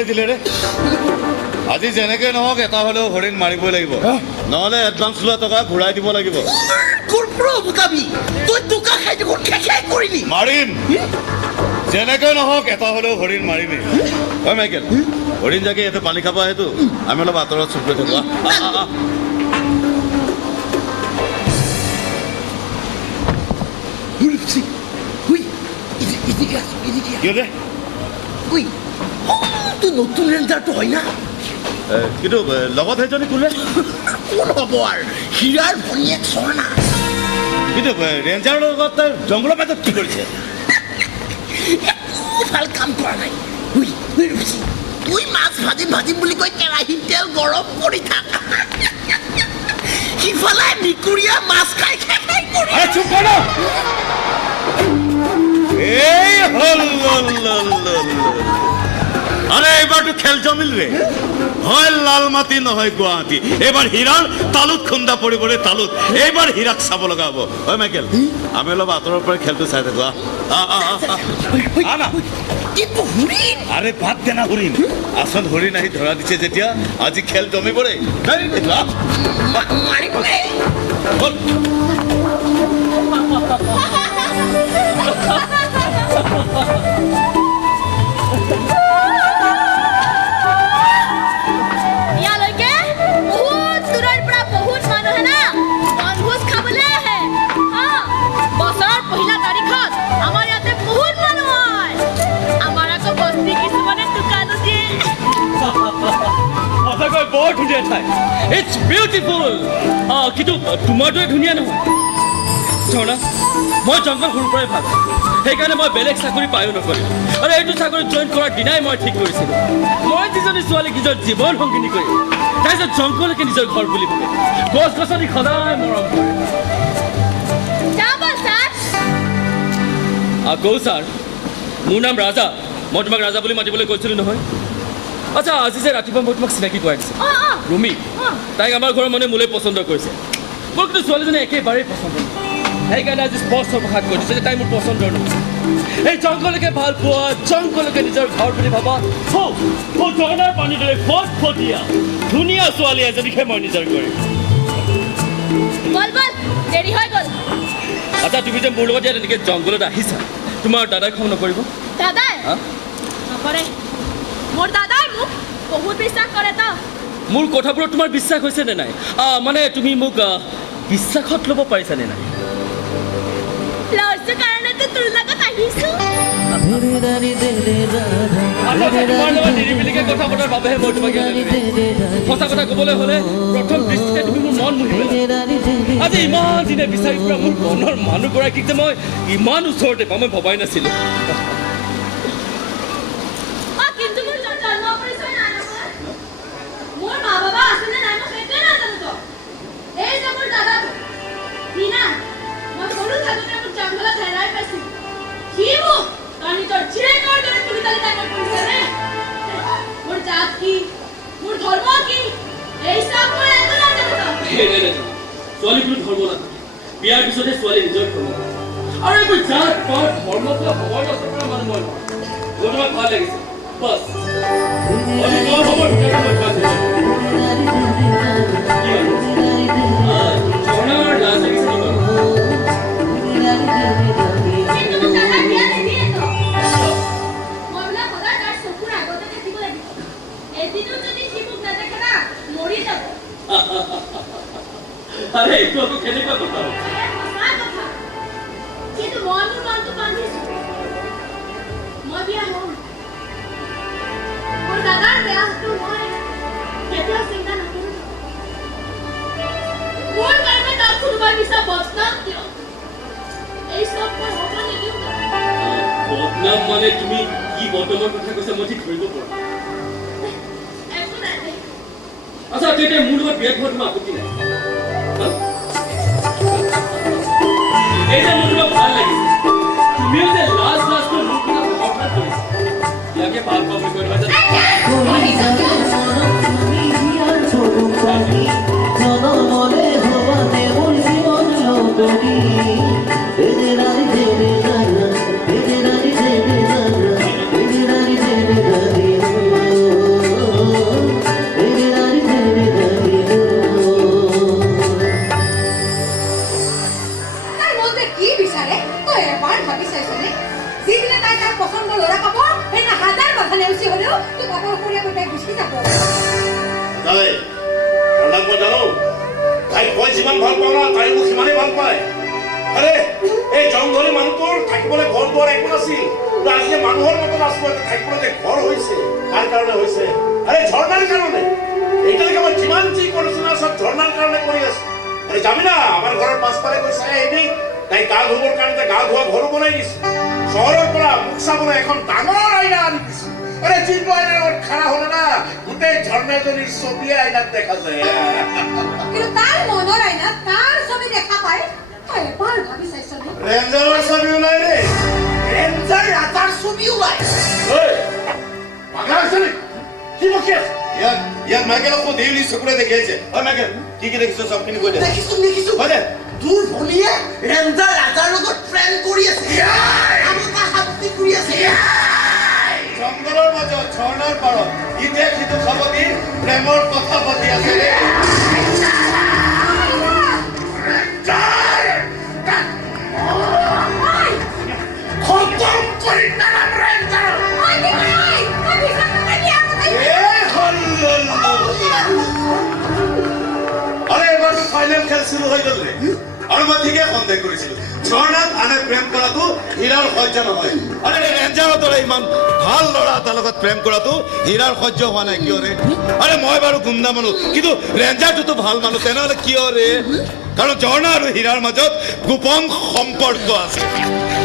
মাৰি দিলে ৰে আজি যেনেকে নহওক এটা হলেও হৰিণ মাৰিবই লাগিব নহলে এডভান্স লোৱা টকা ঘূৰাই দিব লাগিব মাৰিম যেনেকে নহওক এটা হলেও হৰিণ মাৰিমেই হয় মাইকেল হৰিণ যাকে ইয়াতে পানী খাব আহেতো আমি অলপ আঁতৰত চুপ কৰি থাকো নতুন ৰেঞ্জাৰটো হয় না কিন্তু লগত সেইজনী কোনে কোন হ'ব আৰু হীৰাৰ ভনীয়েক স্বৰ্ণা কিন্তু ৰেঞ্জাৰৰ লগত তাৰ জংঘলৰ মাজত কি কৰিছে একো ভাল কাম কৰা নাই তুই মাছ ভাজিম ভাজিম বুলি কৈ কেৰাহীত তেল গৰম কৰি থাক সিফালে মিকুৰীয়া মাছ খাই খাই কৰি চুপ কৰ এই হল আৰে এবাৰ তো খেল জমিল ৰে হয় লাল মাটি নহয় গুৱাহাটী এবাৰ হীৰাৰ তালুত খুন্দা পড়ে তালুত এবাৰ হীৰাক চাব লগা হব হয় মাইকেল আমি অলপ আঁতৰৰ পৰা খেলটো চাই থাকো আৰে ভাত দেনা হৰিণ আসল হৰিণ আহি ধৰা দিছে যেতিয়া আজি খেল জমিবৰে বৰ ধুনীয়া ঠাই ইটছ বিউটিফুল কিন্তু তোমাৰ দৰে ধুনীয়া নহয় স্বৰ্ণা মই জংঘল সৰুৰ পৰাই ভাল সেইকাৰণে মই বেলেগ চাকৰি পায়ো নকৰিম আৰু এইটো চাকৰি জইন কৰাৰ দিনাই মই ঠিক কৰিছিলোঁ মই যিজনী ছোৱালীক নিজৰ জীৱন সংগিনী কৰি তাৰপিছত জংঘলকে নিজৰ ঘৰ বুলি ভাবে গছ গছনি সদায় মৰম কৰে আকৌ ছাৰ মোৰ নাম ৰাজা মই তোমাক ৰাজা বুলি মাতিবলৈ কৈছিলোঁ নহয় আচ্ছা আজি যে ৰাতিপুৱা মই তোমাক চিনাকি কৰাই দিছোঁ ৰুমি তাইক আমাৰ ঘৰৰ মানুহে মোলৈ পচন্দ কৰিছে মোৰ কিন্তু ছোৱালীজনী একেবাৰেই পচন্দ নহয় সেইকাৰণে আজি স্পষ্ট ভাষাত কৈ দিছোঁ যে তাই মোৰ পচন্দৰ নহয় এই জংঘলকে ভাল পোৱা জংঘলকে নিজৰ ঘৰ বুলি ভাবা ঝৰ্ণাৰ পানীৰ দৰে ফটফটীয়া ধুনীয়া ছোৱালী এজনীকে মই নিজৰ কৰিম আচ্ছা তুমি যে মোৰ লগত ইয়াত এনেকৈ জংঘলত আহিছা তোমাৰ দাদাই খং নকৰিব মোৰ কথাবোৰত তোমাৰ বিশ্বাস হৈছে নে নাই মানে তুমি মোক বিশ্বাসত ল'ব পাৰিছানে নাই কথা পতাৰ বাবেহে মই তোমাক সঁচা কথা ক'বলৈ হ'লে প্ৰথম দৃষ্টিতে তুমি মোৰ মন মুহি আজি ইমান দিনে বিচাৰি ফুৰা মোৰ মনৰ মানুহগৰাকীক যে মই ইমান ওচৰতে পাম মই ভবাই নাছিলোঁ ছোৱালীবোৰ ধৰ্ম নাথাকে বিয়াৰ পিছতে ছোৱালী নিজৰ ধৰ্ম আৰু এইবোৰ জাত পাত ধৰ্ম পৰা খবৰ পৰা মানুহ মই তোমাক ভাল লাগিছে বাছ লাজ লাগিছে আৰে এইটো আকৌ কেনেকুৱা কথা কিন্তু মই মোৰ মনটো বান্ধিছো মই বিয়া হ'ম মোৰ দাদাৰ বেয়াটো মই কেতিয়াও চিন্তা নকৰো মোৰ কাৰণে তাক কোনোবাই বিচাৰ বদনাম দিয়ক এই চব মই হ'ব নিদিওঁ বদনাম মানে তুমি কি বদনামৰ কথা কৈছা মই ঠিক ধৰিব পৰা একো নাই আচ্ছা তেতিয়া মোৰ লগত বিয়া হোৱা তোমাৰ আপত্তি নাই এই যে মোৰ ভাল লাগিছে তুমিও যে লাজ লাজটো মোৰ কথা অৰ্থাৎ কৰিছা ইয়াকে ভাল পাব বুলি কৈছা হয় ঝৰ্ণাক মই জানো তাইক মই যিমান ভাল পাওঁ না তাই মোক সিমানেই ভাল পায় আৰে এই জংঘলী মানুহটোৰ থাকিবলৈ ঘৰ দুৱাৰ একো নাছিল আজি মানুহৰ মতন আছো থাকিবলৈ যে ঘৰ হৈছে কাৰ কাৰণে হৈছে আৰে ঝৰ্ণাৰ কাৰণে এতিয়ালৈকে মই যিমান যি কৰিছো না চব ঝৰ্ণাৰ কাৰণে কৰি আছো আৰে যাবি না আমাৰ ঘৰৰ পাছফালে গৈ চাই আহিবি তাই গা ধুবৰ কাৰণে গা ধোৱা ঘৰো বনাই দিছে চহৰৰ পৰা মুখ চাবলৈ এখন ডাঙৰ আইনা আনি দিছে আরে চিনবো আইনার খাড়া হলো না গোটেই ঝর্ণাজনীর ছবি আইনাত দেখা যায় কিন্তু তার মনৰ আইনা তাৰ ছবি দেখা পায় তই এবাৰ ভাবি চাইছনে ৰেঞ্জাৰেৰ ছবি ওলাই ৰে ৰেঞ্জাৰ ৰাজাৰ ছবি ওলাই ওই পাগলা আছে নে কি বকি আছে ইয়াত মাইকেলক তো দেউলি চকুৰে দেখিছে ওই মাইকেল কি দেখিছ সবখিনি কৈ দে দেখিছো হয় দে তোৰ ভনীয়ে ৰেঞ্জাৰ ৰাজাৰ লগত প্ৰেম কৰি আছে আমি তা হাতী কৰি আছে জঙ্গলৰ মাজত ঝৰ্ণাৰ পাৰত ইতে সিটো খাব দি প্ৰেমৰ কথা পাতি আছে ৰে খতম কৰি নাম ৰেঞ্জাৰ আৰে এবাৰ তো ফাইনাল খেল শুৰু হয়ে গেল ৰে আৰ মই ঠিকই সন্দেহ কৰেছিল ঝৰ্ণাক আনে প্ৰেম কৰাটো হীৰাৰ সহ্য নহয় আৰে ৰেঞ্জাৰৰ দৰে ইমান ভাল ল'ৰা তাৰ লগত প্ৰেম কৰাটো হীৰাৰ সহ্য হোৱা নাই কিয় ৰে আৰে মই বাৰু গুণ্ডা মানুহ কিন্তু ৰেঞ্জাৰটোতো ভাল মানুহ তেনেহ'লে কিয় ৰে কাৰণ ঝৰ্ণা আৰু হীৰাৰ মাজত গোপন সম্পৰ্ক আছে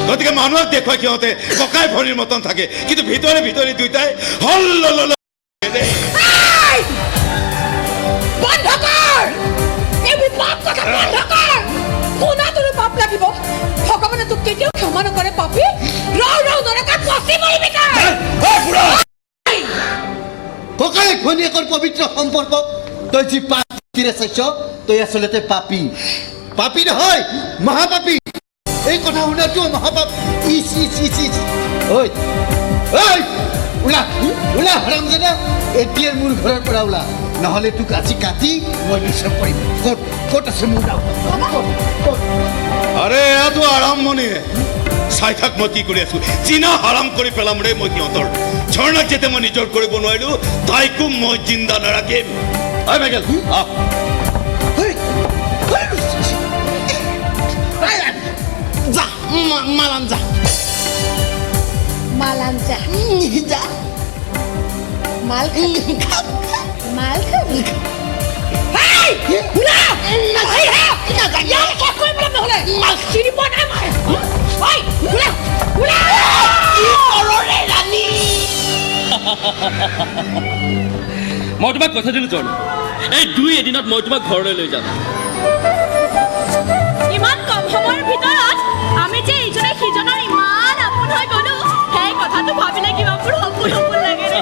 গতিকে মানুহক দেখুৱাই সিহঁতে ককাই ভনীৰ মতন থাকে কিন্তু ভিতৰে ভিতৰে দুইটাই হল্লল বন্ধ কৰ এইবোৰ পাপ কথা বন্ধ কৰ শুনা তোৰ পাপ লাগিব ভগৱানে তোক কেতিয়াও ক্ষমা নকৰে পাপী ৰৌ নৰকাত পচি মৰিবি তই ককাই ভনীয়েকৰ পবিত্ৰ সম্পৰ্ক তই যি পাপিৰে চাইছ তই আচলতে পাপী পাপী নহয় মহাপাপী এই কথা শুনাটো মহাপাপ ইচ ইচ ইচ ইচ ঐ ঐ ওলা ওলা হাৰামজাদা এতিয়া মোৰ ঘৰৰ পৰা ওলা নহ'লে তোক আজি কাটি মই নিশ্চয় কৰিম ক'ত আছে মোৰ নাম আৰে এত আৰম্ভণি চাই থাক মই কি কৰি আছো চিনা হাৰাম কৰি পেলাম ৰে মই সিহঁতৰ ঝৰ্ণাক যেতিয়া মই নিজৰ কৰিব নোৱাৰিলো তাইকো মই জিন্দা নাৰাখিম হয় মাইকেল আহ যা মালান যা মালান যা যা মাল মাল খাবি হেই শুনা হেই ইয়াৰ শেষ কৰিবলৈ নহ'লে মাল চিনি পোৱা নাই মই শুনা শুনা কি কৰৰে ৰাণী মই তোমাক কথা দিলোঁ ঝৰ্ণা এই দুই এদিনত মই তোমাক ঘৰলৈ লৈ যাম ইমান কম সময়ৰ ভিতৰত আমি যে ইজনে সিজনৰ ইমান আপোন হৈ গ'লো সেই কথাটো ভাবিলে কিবা মোৰ সপোন সপোন লাগে ৰে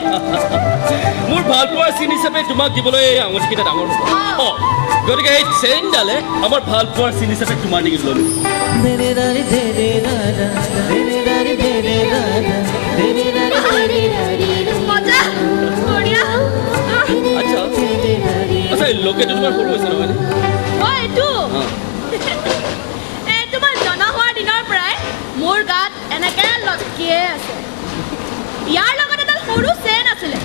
মোৰ ভাল পোৱাৰ চিন হিচাপে তোমাক দিবলৈ এই আঙুঠিকেইটা ডাঙৰ হ'ব গতিকে এই চেইনডালে আমাৰ ভাল পোৱাৰ চিন হিচাপে তোমাৰ ডিঙিত ল'লোঁ মজা বঢ়িয়া আচ্ছা আচ্ছা এই লোকেটো তোমাৰ সৰু হৈছে নহয়নে এইটো এইটো মই জনা হোৱাৰ দিনৰ পৰাই মোৰ গাত এনেকে লটকিয়ে আছে ইয়াৰ লগত এডাল সৰু চেইন আছিলে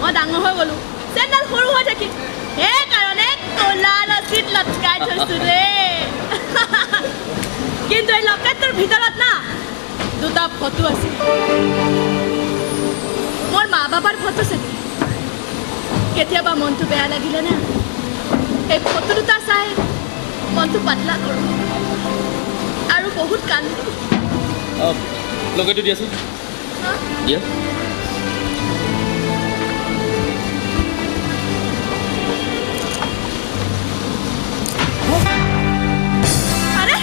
মই ডাঙৰ হৈ গ'লো চেইনডাল সৰু হৈ থাকিল সেইকাৰণে ক'লা ৰছীত লটকাই থৈছো ৰে কিন্তু এই লকেটটোৰ ভিতৰত না দুটা ফটো আছে মোৰ মা বাবাৰ ফটো চাগে কেতিয়াবা মনটো বেয়া লাগিলে না এই ফটো দুটা চাই মনটো পাতলা কৰোঁ আৰু বহুত কান্দো লোকেটো দিয়াচোন দিয়া আৰে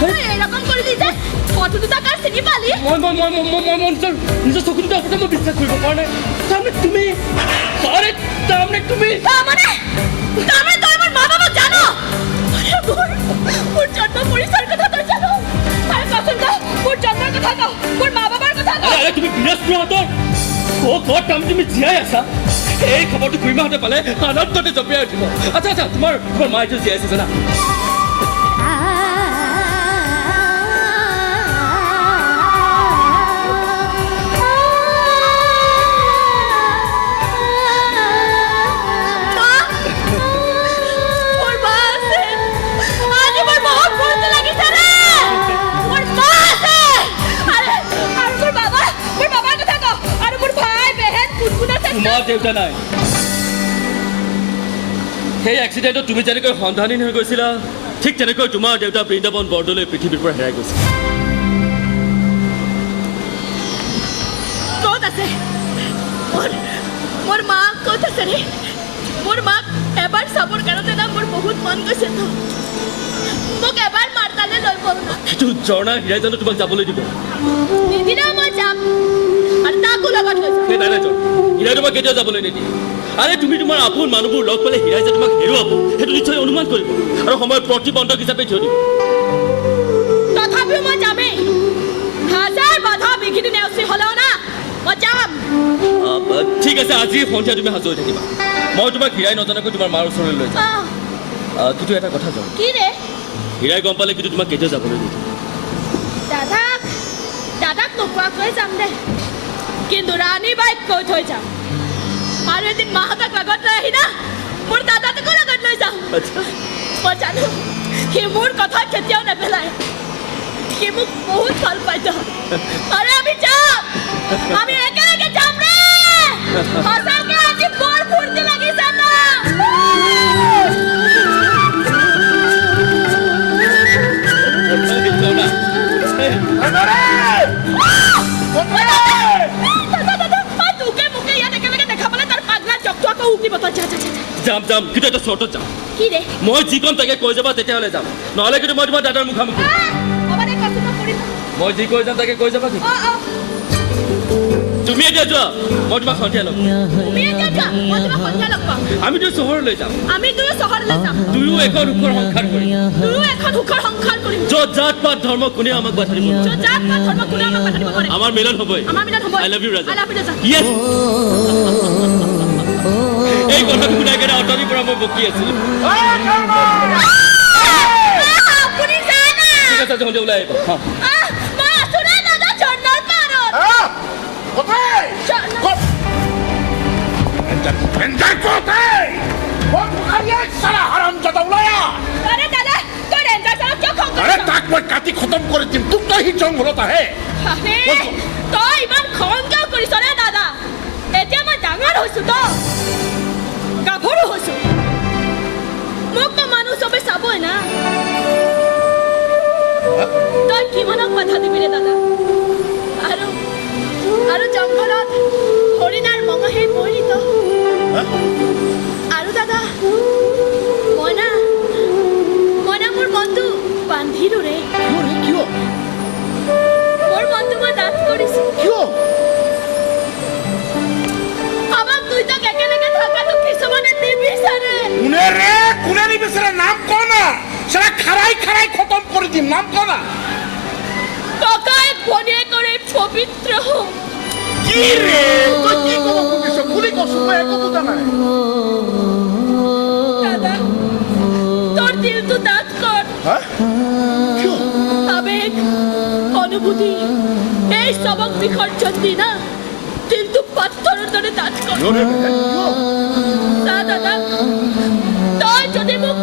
তুই এৰকম কৰলি যে ফটো দুটা কাৰ চিনি পালি মই নিজৰ চকু দুটা ওপৰতে মই বিশ্বাস কৰিব পৰা নাই তাৰমানে তুমি আৰে তাৰমানে তুমি তারমানে তুই আমার মা বাবা জানো আরে মোর জন্ম পরিচয়ের কথা তুই জানো আরে কখন দাও মোর জন্মের কথা দাও মোর মা বাবার কথা দাও আরে তুমি বিৰাজপুৰহঁতৰ ক'ত তুমি জীয়াই আছা এই খবৰটো খুৰীমাহঁতে পালে আনন্দতে জঁপিয়াই উঠিব আচ্ছা আচ্ছা তোমাৰ মা এইটো জীয়াই আছে জানা মা দেউতা নাই সেই এক্সিডেণ্টত তুমি যেনেকৈ সন্ধানহীন হৈ গৈছিলা ঠিক তেনেকৈ তোমাৰ দেউতা বৃন্দাবন বৰদলৈ পৃথিৱীৰ পৰা হেৰাই গৈছে ক'ত আছে মোৰ মা ক'ত আছে ৰে মোৰ মাক এবাৰ চাবৰ কাৰণে না মোৰ বহুত মন গৈছে তো মোক এবাৰ মাৰ্তালে লৈ ব'ল না কিন্তু ঝৰ্ণা হীৰাই জানো তোমাক যাবলৈ দিব নিদিনা মই যাম আৰু তাকো লগত লৈ যাম নাই নাই হীৰাই তোমাক কেতিয়াও যাবলৈ নিদিয়ে আৰে তুমি তোমাৰ আপোন মানুহবোৰ লগ পালে হীৰাই যে তোমাক হেৰুৱাব সেইটো নিশ্চয় অনুমান কৰিব আৰু সময়ৰ প্ৰতিবন্ধক হিচাপে থৈ দিব তথাপিও মই যামেই হাজাৰ বাধা বিঘিনি নেওচি হ'লেও না মই যাম ঠিক আছে আজি সন্ধিয়া তুমি সাজু হৈ থাকিবা মই তোমাক হীৰাই নজনাকৈ তোমাৰ মাৰ ওচৰলৈ লৈ যাম কিন্তু এটা কথা যাওঁ কি ৰে হীৰাই গম পালে কিন্তু তোমাক কেতিয়াও যাবলৈ নিদিয়ে দাদাক নোকোৱাকৈ যাম দে কিন্তু ৰাণী বাইক কৈ থৈ যাম আৰু এদিন মাহঁতক লগত লৈ আহি না মোৰ দাদাটোকো লগত লৈ যাম মই জানো সি মোৰ কথা কেতিয়াও নেপেলায় সি মোক বহুত ভাল পাইতো আৰে আমি যাম আমি একেলগে যাম ৰে সঁচাকে আজি বৰ ফূৰ্তি লাগিছে না যাম যাম কিন্তু এটা চৰ্টত যাম কি ৰে মই যি ক'ম তাকে কৈ যাবা তেতিয়াহ'লে যাম নহ'লে কিন্তু মই তোমাৰ দাদাৰ মুখামুখি মই যি কৈ যাম তাকে কৈ যাবা কিন্তু তুমি এতিয়া যোৱা মই তোমাক সন্ধিয়া লগ আমিতো চহৰলৈ যাম আমি দুয়ো চহৰলৈ যাম দুয়ো এখন সুখৰ সংসাৰ কৰিম য'ত জাত পাত ধৰ্ম কোনে আমাক বাধা দিব আমাৰ মিলন হ'বই আই লাভ ইউ ৰাজা য়েছ এই কথাটো শুনাই কেনে অটলিৰ পৰা মই বকি আছিলোঁ ঠিক আছে সন্ধিয়া ওলাই আহিব কাটি খতম কৰি দিম তোক তই সি জংঘলত আহে তই ইমান খংগাও কৰিছ নে দাদা এতিয়া মই ডাঙৰ হৈছো তো গাভৰু হৈছো মোক তো মানুহ চবে চাবই না তই কিমানক বাধা দিবি ৰে দাদা আৰু জংঘলত হৰিণাৰ মঙহে মৰিত আৰু দাদা মই না মোৰ মনটো বান্ধিলো ৰে কিয় মোৰ মনটো মই ডাঠ কৰিছো কিয় আমাক দুইটাক একেলগে থকাটো কিছুমানে নিবিচাৰে কোনে নিবিচাৰে নাম ক না সেটা খাৰাই খতম কৰি দিম নাম ক না ককাই ভনীয়ে কৰি পবিত্ৰ হওঁ কি ৰে তই কি ক'ব খুজিছ বুলি কৈছো মই একো বুজা নাই দাদা তোৰ দিলটো ডাঠ কৰ কিয় আবেগ অনুভূতি এই সবক বিসৰ্জন দি না দিলটো পাথৰৰ দৰে ডাঠ কৰ দাদা তই যদি মোক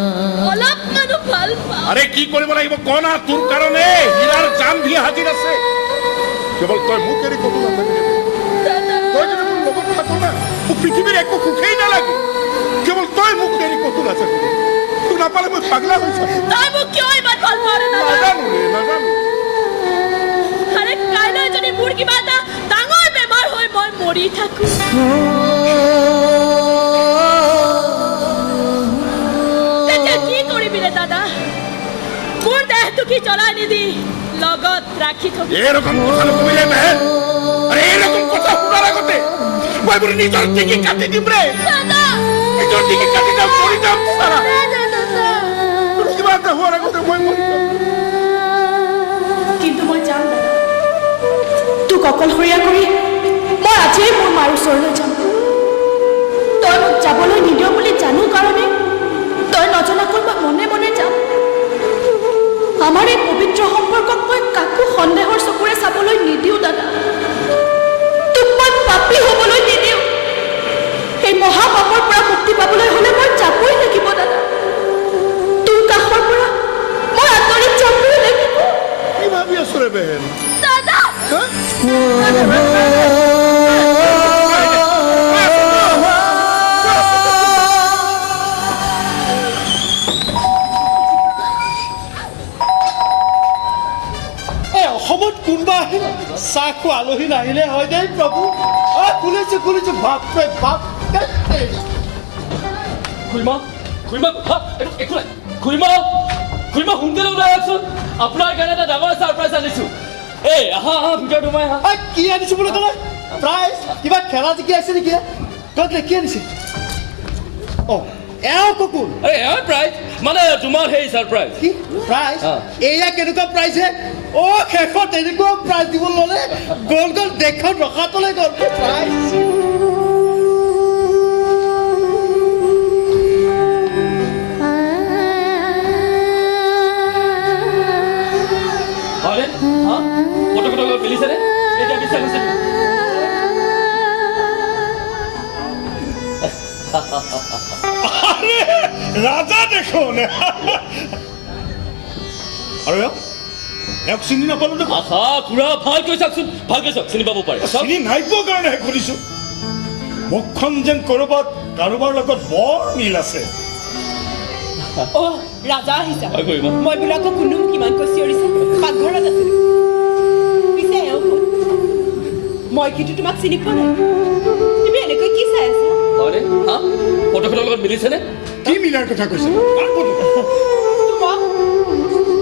অলপমানো ভাল পাৱ আৰে কি কৰিব লাগিব ক না তোৰ কাৰণে হীৰাৰ জান ভি হাজিৰ আছে কেৱল তই মোক এৰি ক'তো নাথাকিবি দাদা তই যদি মোৰ লগত থাক না মোক পৃথিৱীৰ একো সুখেই নালাগে কেৱল তই মোক এৰি ক'তো নাথাকিবি তোক নাপালে মই পাগলা হৈ যাম তই মোক কিয় ইমান ভাল পাৱ ৰে দাদা নাজানো আৰে কাইলৈ যদি মোৰ কিবা এটা ডাঙৰ বেমাৰ হৈ মই মৰি থাকো তেতিয়া কি কৰিবি ৰে দাদা মোৰ দেহটো কি জ্বলাই নিদি লগত ৰাখি থবি এৰকম কথা নকবি ৰে বেহেন আৰে এৰকম কথা শুনাৰ আগতে মই মোৰ নিজৰ টিকি কাটি দিম ৰে দাদা নিজৰ টিকি কাটি দাম মৰি যাম সাৰা দাদা তোৰ কিবা এটা হোৱাৰ আগতে মই মৰি যাম কিন্তু মই যাম দাদা তোক অকলশৰীয়া কৰি মই আজিয়ে মোৰ মাৰ ওচৰলৈ যাম তই মোক যাবলৈ নিদিয় বুলি জানো কাৰণে তই নজনাকৈ মই মনে মনে যাম আমাৰ এই পবিত্ৰ সম্পৰ্কক মই কাকো সন্দেহৰ চকুৰে চাবলৈ নিদিওঁ দাদা তোক মই পাপী হ'বলৈ নিদিওঁ এই মহাপাপৰ পৰা মুক্তি পাবলৈ হ'লে মই যাবই লাগিব দাদা তোৰ কাষৰ পৰা মই আঁতৰি যাবই লাগিব কি ভাবি আছো ৰে বেহেন দাদা চাহ খোৱা আলহী নাহিলে হয় দেই প্ৰভু খুলিছো বাপৰে বাপ খুড়ীমা একো নাই খুড়ীমা সোনকালে ওলাই আহকচোন আপোনাৰ কাৰণে এটা ডাঙৰ ছাৰপ্ৰাইজ আনিছোঁ এই আহা ভিতৰত সোমাই আহা কি আনিছো বুলি ক'লে প্ৰাইজ কিবা খেলা জিকি আছে নেকি ক'ত কি আনিছে অঁ এওঁ কুকুৰ এই এয়া প্ৰাইজ মানে তোমাৰ সেই ছাৰপ্ৰাইজ কি প্ৰাইজ এয়া কেনেকুৱা প্ৰাইজ হে অ' শেষত এনেকুৱা প্ৰাইজ দিব ল'লে গ'ল দেশখন ৰখাবলৈ গ'ল প্ৰাইজ ফটো মিলিছেনে এতিয়া বিশ্বাস হৈছে ৰাজা দেখোন আৰু এক চিনি নাপালো দেখোন আহা খুড়া ভালকৈ চাওকচোন ভালকৈ চাওক চিনি পাব পাৰে চিনি নাই পোৱা কাৰণেহে সুধিছো মুখখন যেন কাৰোবাৰ লগত বৰ মিল আছে অ' ৰাজা আহিছা হয় খুড়ীমা মই বোলে আকৌ কোনো কিমানকৈ চিঞৰিছে পাকঘৰত আছিলো পিছে এওঁ কোন মই কিন্তু তোমাক চিনি পোৱা নাই তুমি এনেকৈ কি চাই আছা হয়নে হা ফটোখনৰ লগত মিলিছেনে কি মিলাৰ কথা কৈছে কাৰ ফটো?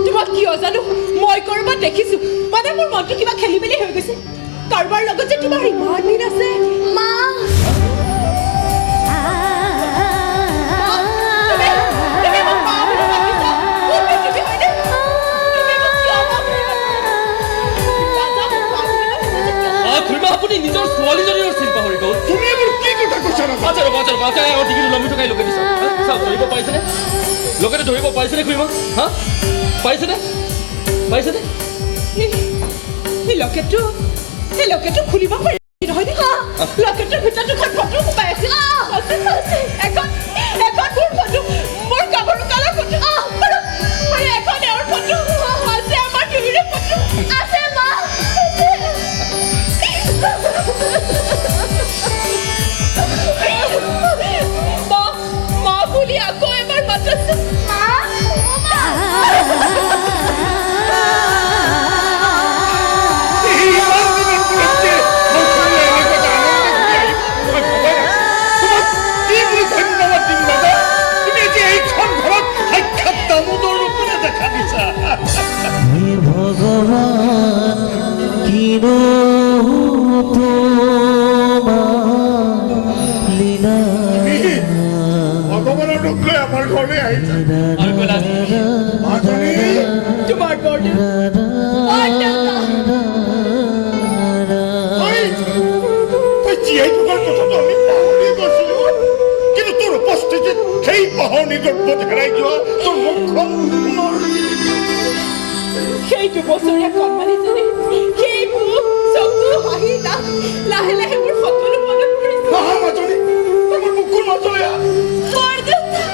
তোমাক কিয় জানো মই ক'ৰবাত দেখিছো মানে মোৰ মনটো কিবা খেলি মেলি হৈ গৈছে কাৰোবাৰ লগত যে তোমাৰ ইমান মিল আছে মা আপুনি নিজৰ ছোৱালীজনীৰ চিন পাহৰি গ'ল তুমি এইবোৰ কি কথা কৈছা ৰাজা বাচ্ছা ডিঙিটো লম্বি থকাই লোকে দিছা চাওক ধৰিব পাৰিছেনে লোকেটো ধৰিব পাৰিছেনে খুড়ীমা হা পাৰিছেনে এই লকেটটো খুলিব পাৰি নহয় নে লকেটৰ ভিতৰত দুখন ফটো সোমাই আছিল এখন মোৰ ফটো মোৰ গাভৰু কালৰ ফটো আৰু এখন এওঁৰ ফটো আছে আমাৰ দুয়োৰে ফটো আছে মা বুলি আকৌ এবাৰ মাতিছে ভগৱানৰ ৰূপ লৈ আমাৰ ঘৰলৈ আহিছা মাজনী তোমাৰ তই জীয়াই থকাৰ কথাটো আমি পাহৰি গৈছিলো কিন্তু তোৰ উপস্থিতিত সেই পাহৰণি দ্ৰব্যত হেৰাই যোৱা তোৰ মুখখন সেইটো বছৰীয়া কণমানিজনী সেই মুখ চকু হাঁহি লাহে লাহে মোৰ সকলো মনত পৰিছে মাজনী আমাৰ মুখখন মাজলৈ মোৰ দেউতা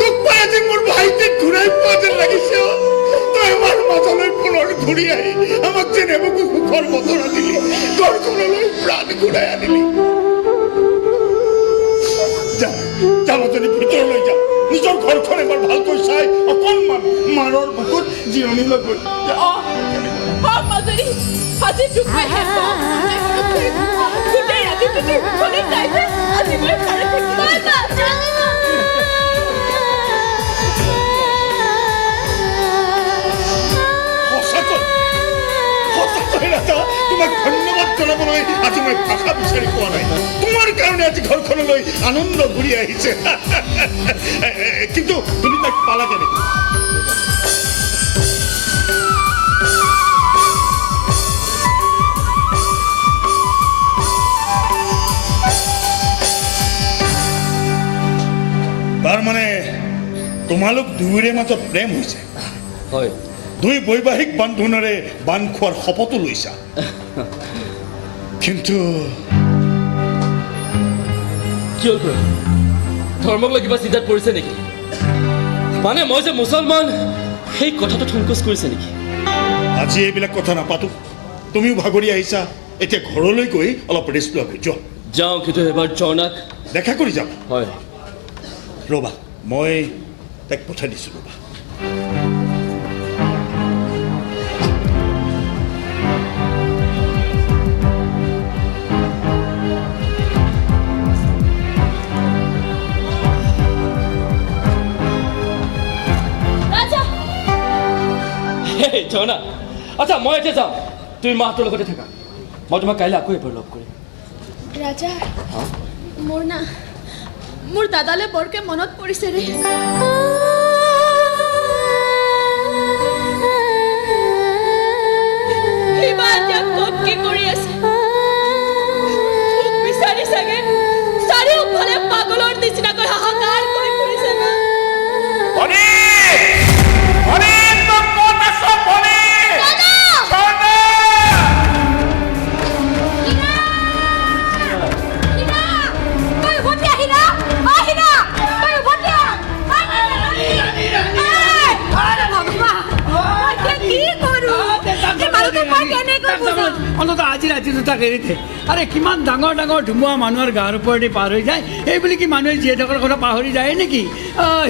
তোক পাই আজি মোৰ ভাইটিক ঘূৰাই পোৱা যেন লাগিছে তই আমাৰ মাজলৈ পুনৰ ঘূৰি আহি আমাক যেন এবুকু সুখৰ বতৰা দিলি ঘৰখনলৈ প্ৰাণ ঘূৰাই আনিলি যা মাজনী ভিতৰলৈ যা নিজৰ ঘৰখন এবাৰ ভালকৈ চাই অকণমান মাৰৰ বুকুত জিৰণি লৈ গৈ মাজনী আজি দুখে গোটেই ৰাতিটো দুখনে চাইছে আজি মই ঘৰে থাকিব তোমাক ধন্যবাদ জনাবলৈ আজি মই ভাষা বিচাৰি পোৱা নাই তোমাৰ কাৰণে আজি ঘৰখনলৈ আনন্দ ঘূৰি আহিছে কিন্তু তুমি তাক পালা কেনেকৈ তাৰমানে তোমালোক দুয়োৰে মাজত প্ৰেম হৈছে হয় দুই বৈবাহিক বান্ধোনেৰে বান্ধ খোৱাৰ শপতো লৈছা কিন্তু কি হ'ল খুড়া ধৰ্মক লৈ কিবা চিন্তাত পৰিছে নেকি মানে মই যে মুছলমান সেই কথাটো সংকোচ কৰিছে নেকি আজি এইবিলাক কথা নাপাতো তুমিও ভাগৰি আহিছা এতিয়া ঘৰলৈ গৈ অলপ ৰেষ্ট লোৱা যোৱা যাওঁ কিন্তু এবাৰ জনাক দেখা কৰি যাম হয় ৰ'বা মই তাইক পঠাই দিছোঁ ৰ'বা হেই ঝৰ্ণা আচ্ছা মই এতিয়া যাওঁ তুমি মাহঁতৰ লগতে থাকা মই তোমাক কাইলৈ আকৌ এবাৰ লগ কৰিম ৰাজা মোৰ দাদালে বৰকে মনত পৰিছে ৰে কিবা এতিয়া ক'ত কি কৰি আছে মোক বিচাৰি চাগে চাৰিওফালে পাগলৰ নিচিনাকৈ হাহাকাৰ কৰি ফুৰিছে না অন্তত আজি ৰাতি দুটাক এৰি দে আৰে কিমান ডাঙৰ ডাঙৰ ধুমুহা মানুহৰ গাৰ ওপৰেদি পাৰ হৈ যায় এই বুলি কি মানুহে জীয়াই থকাৰ কথা পাহৰি যায় নেকি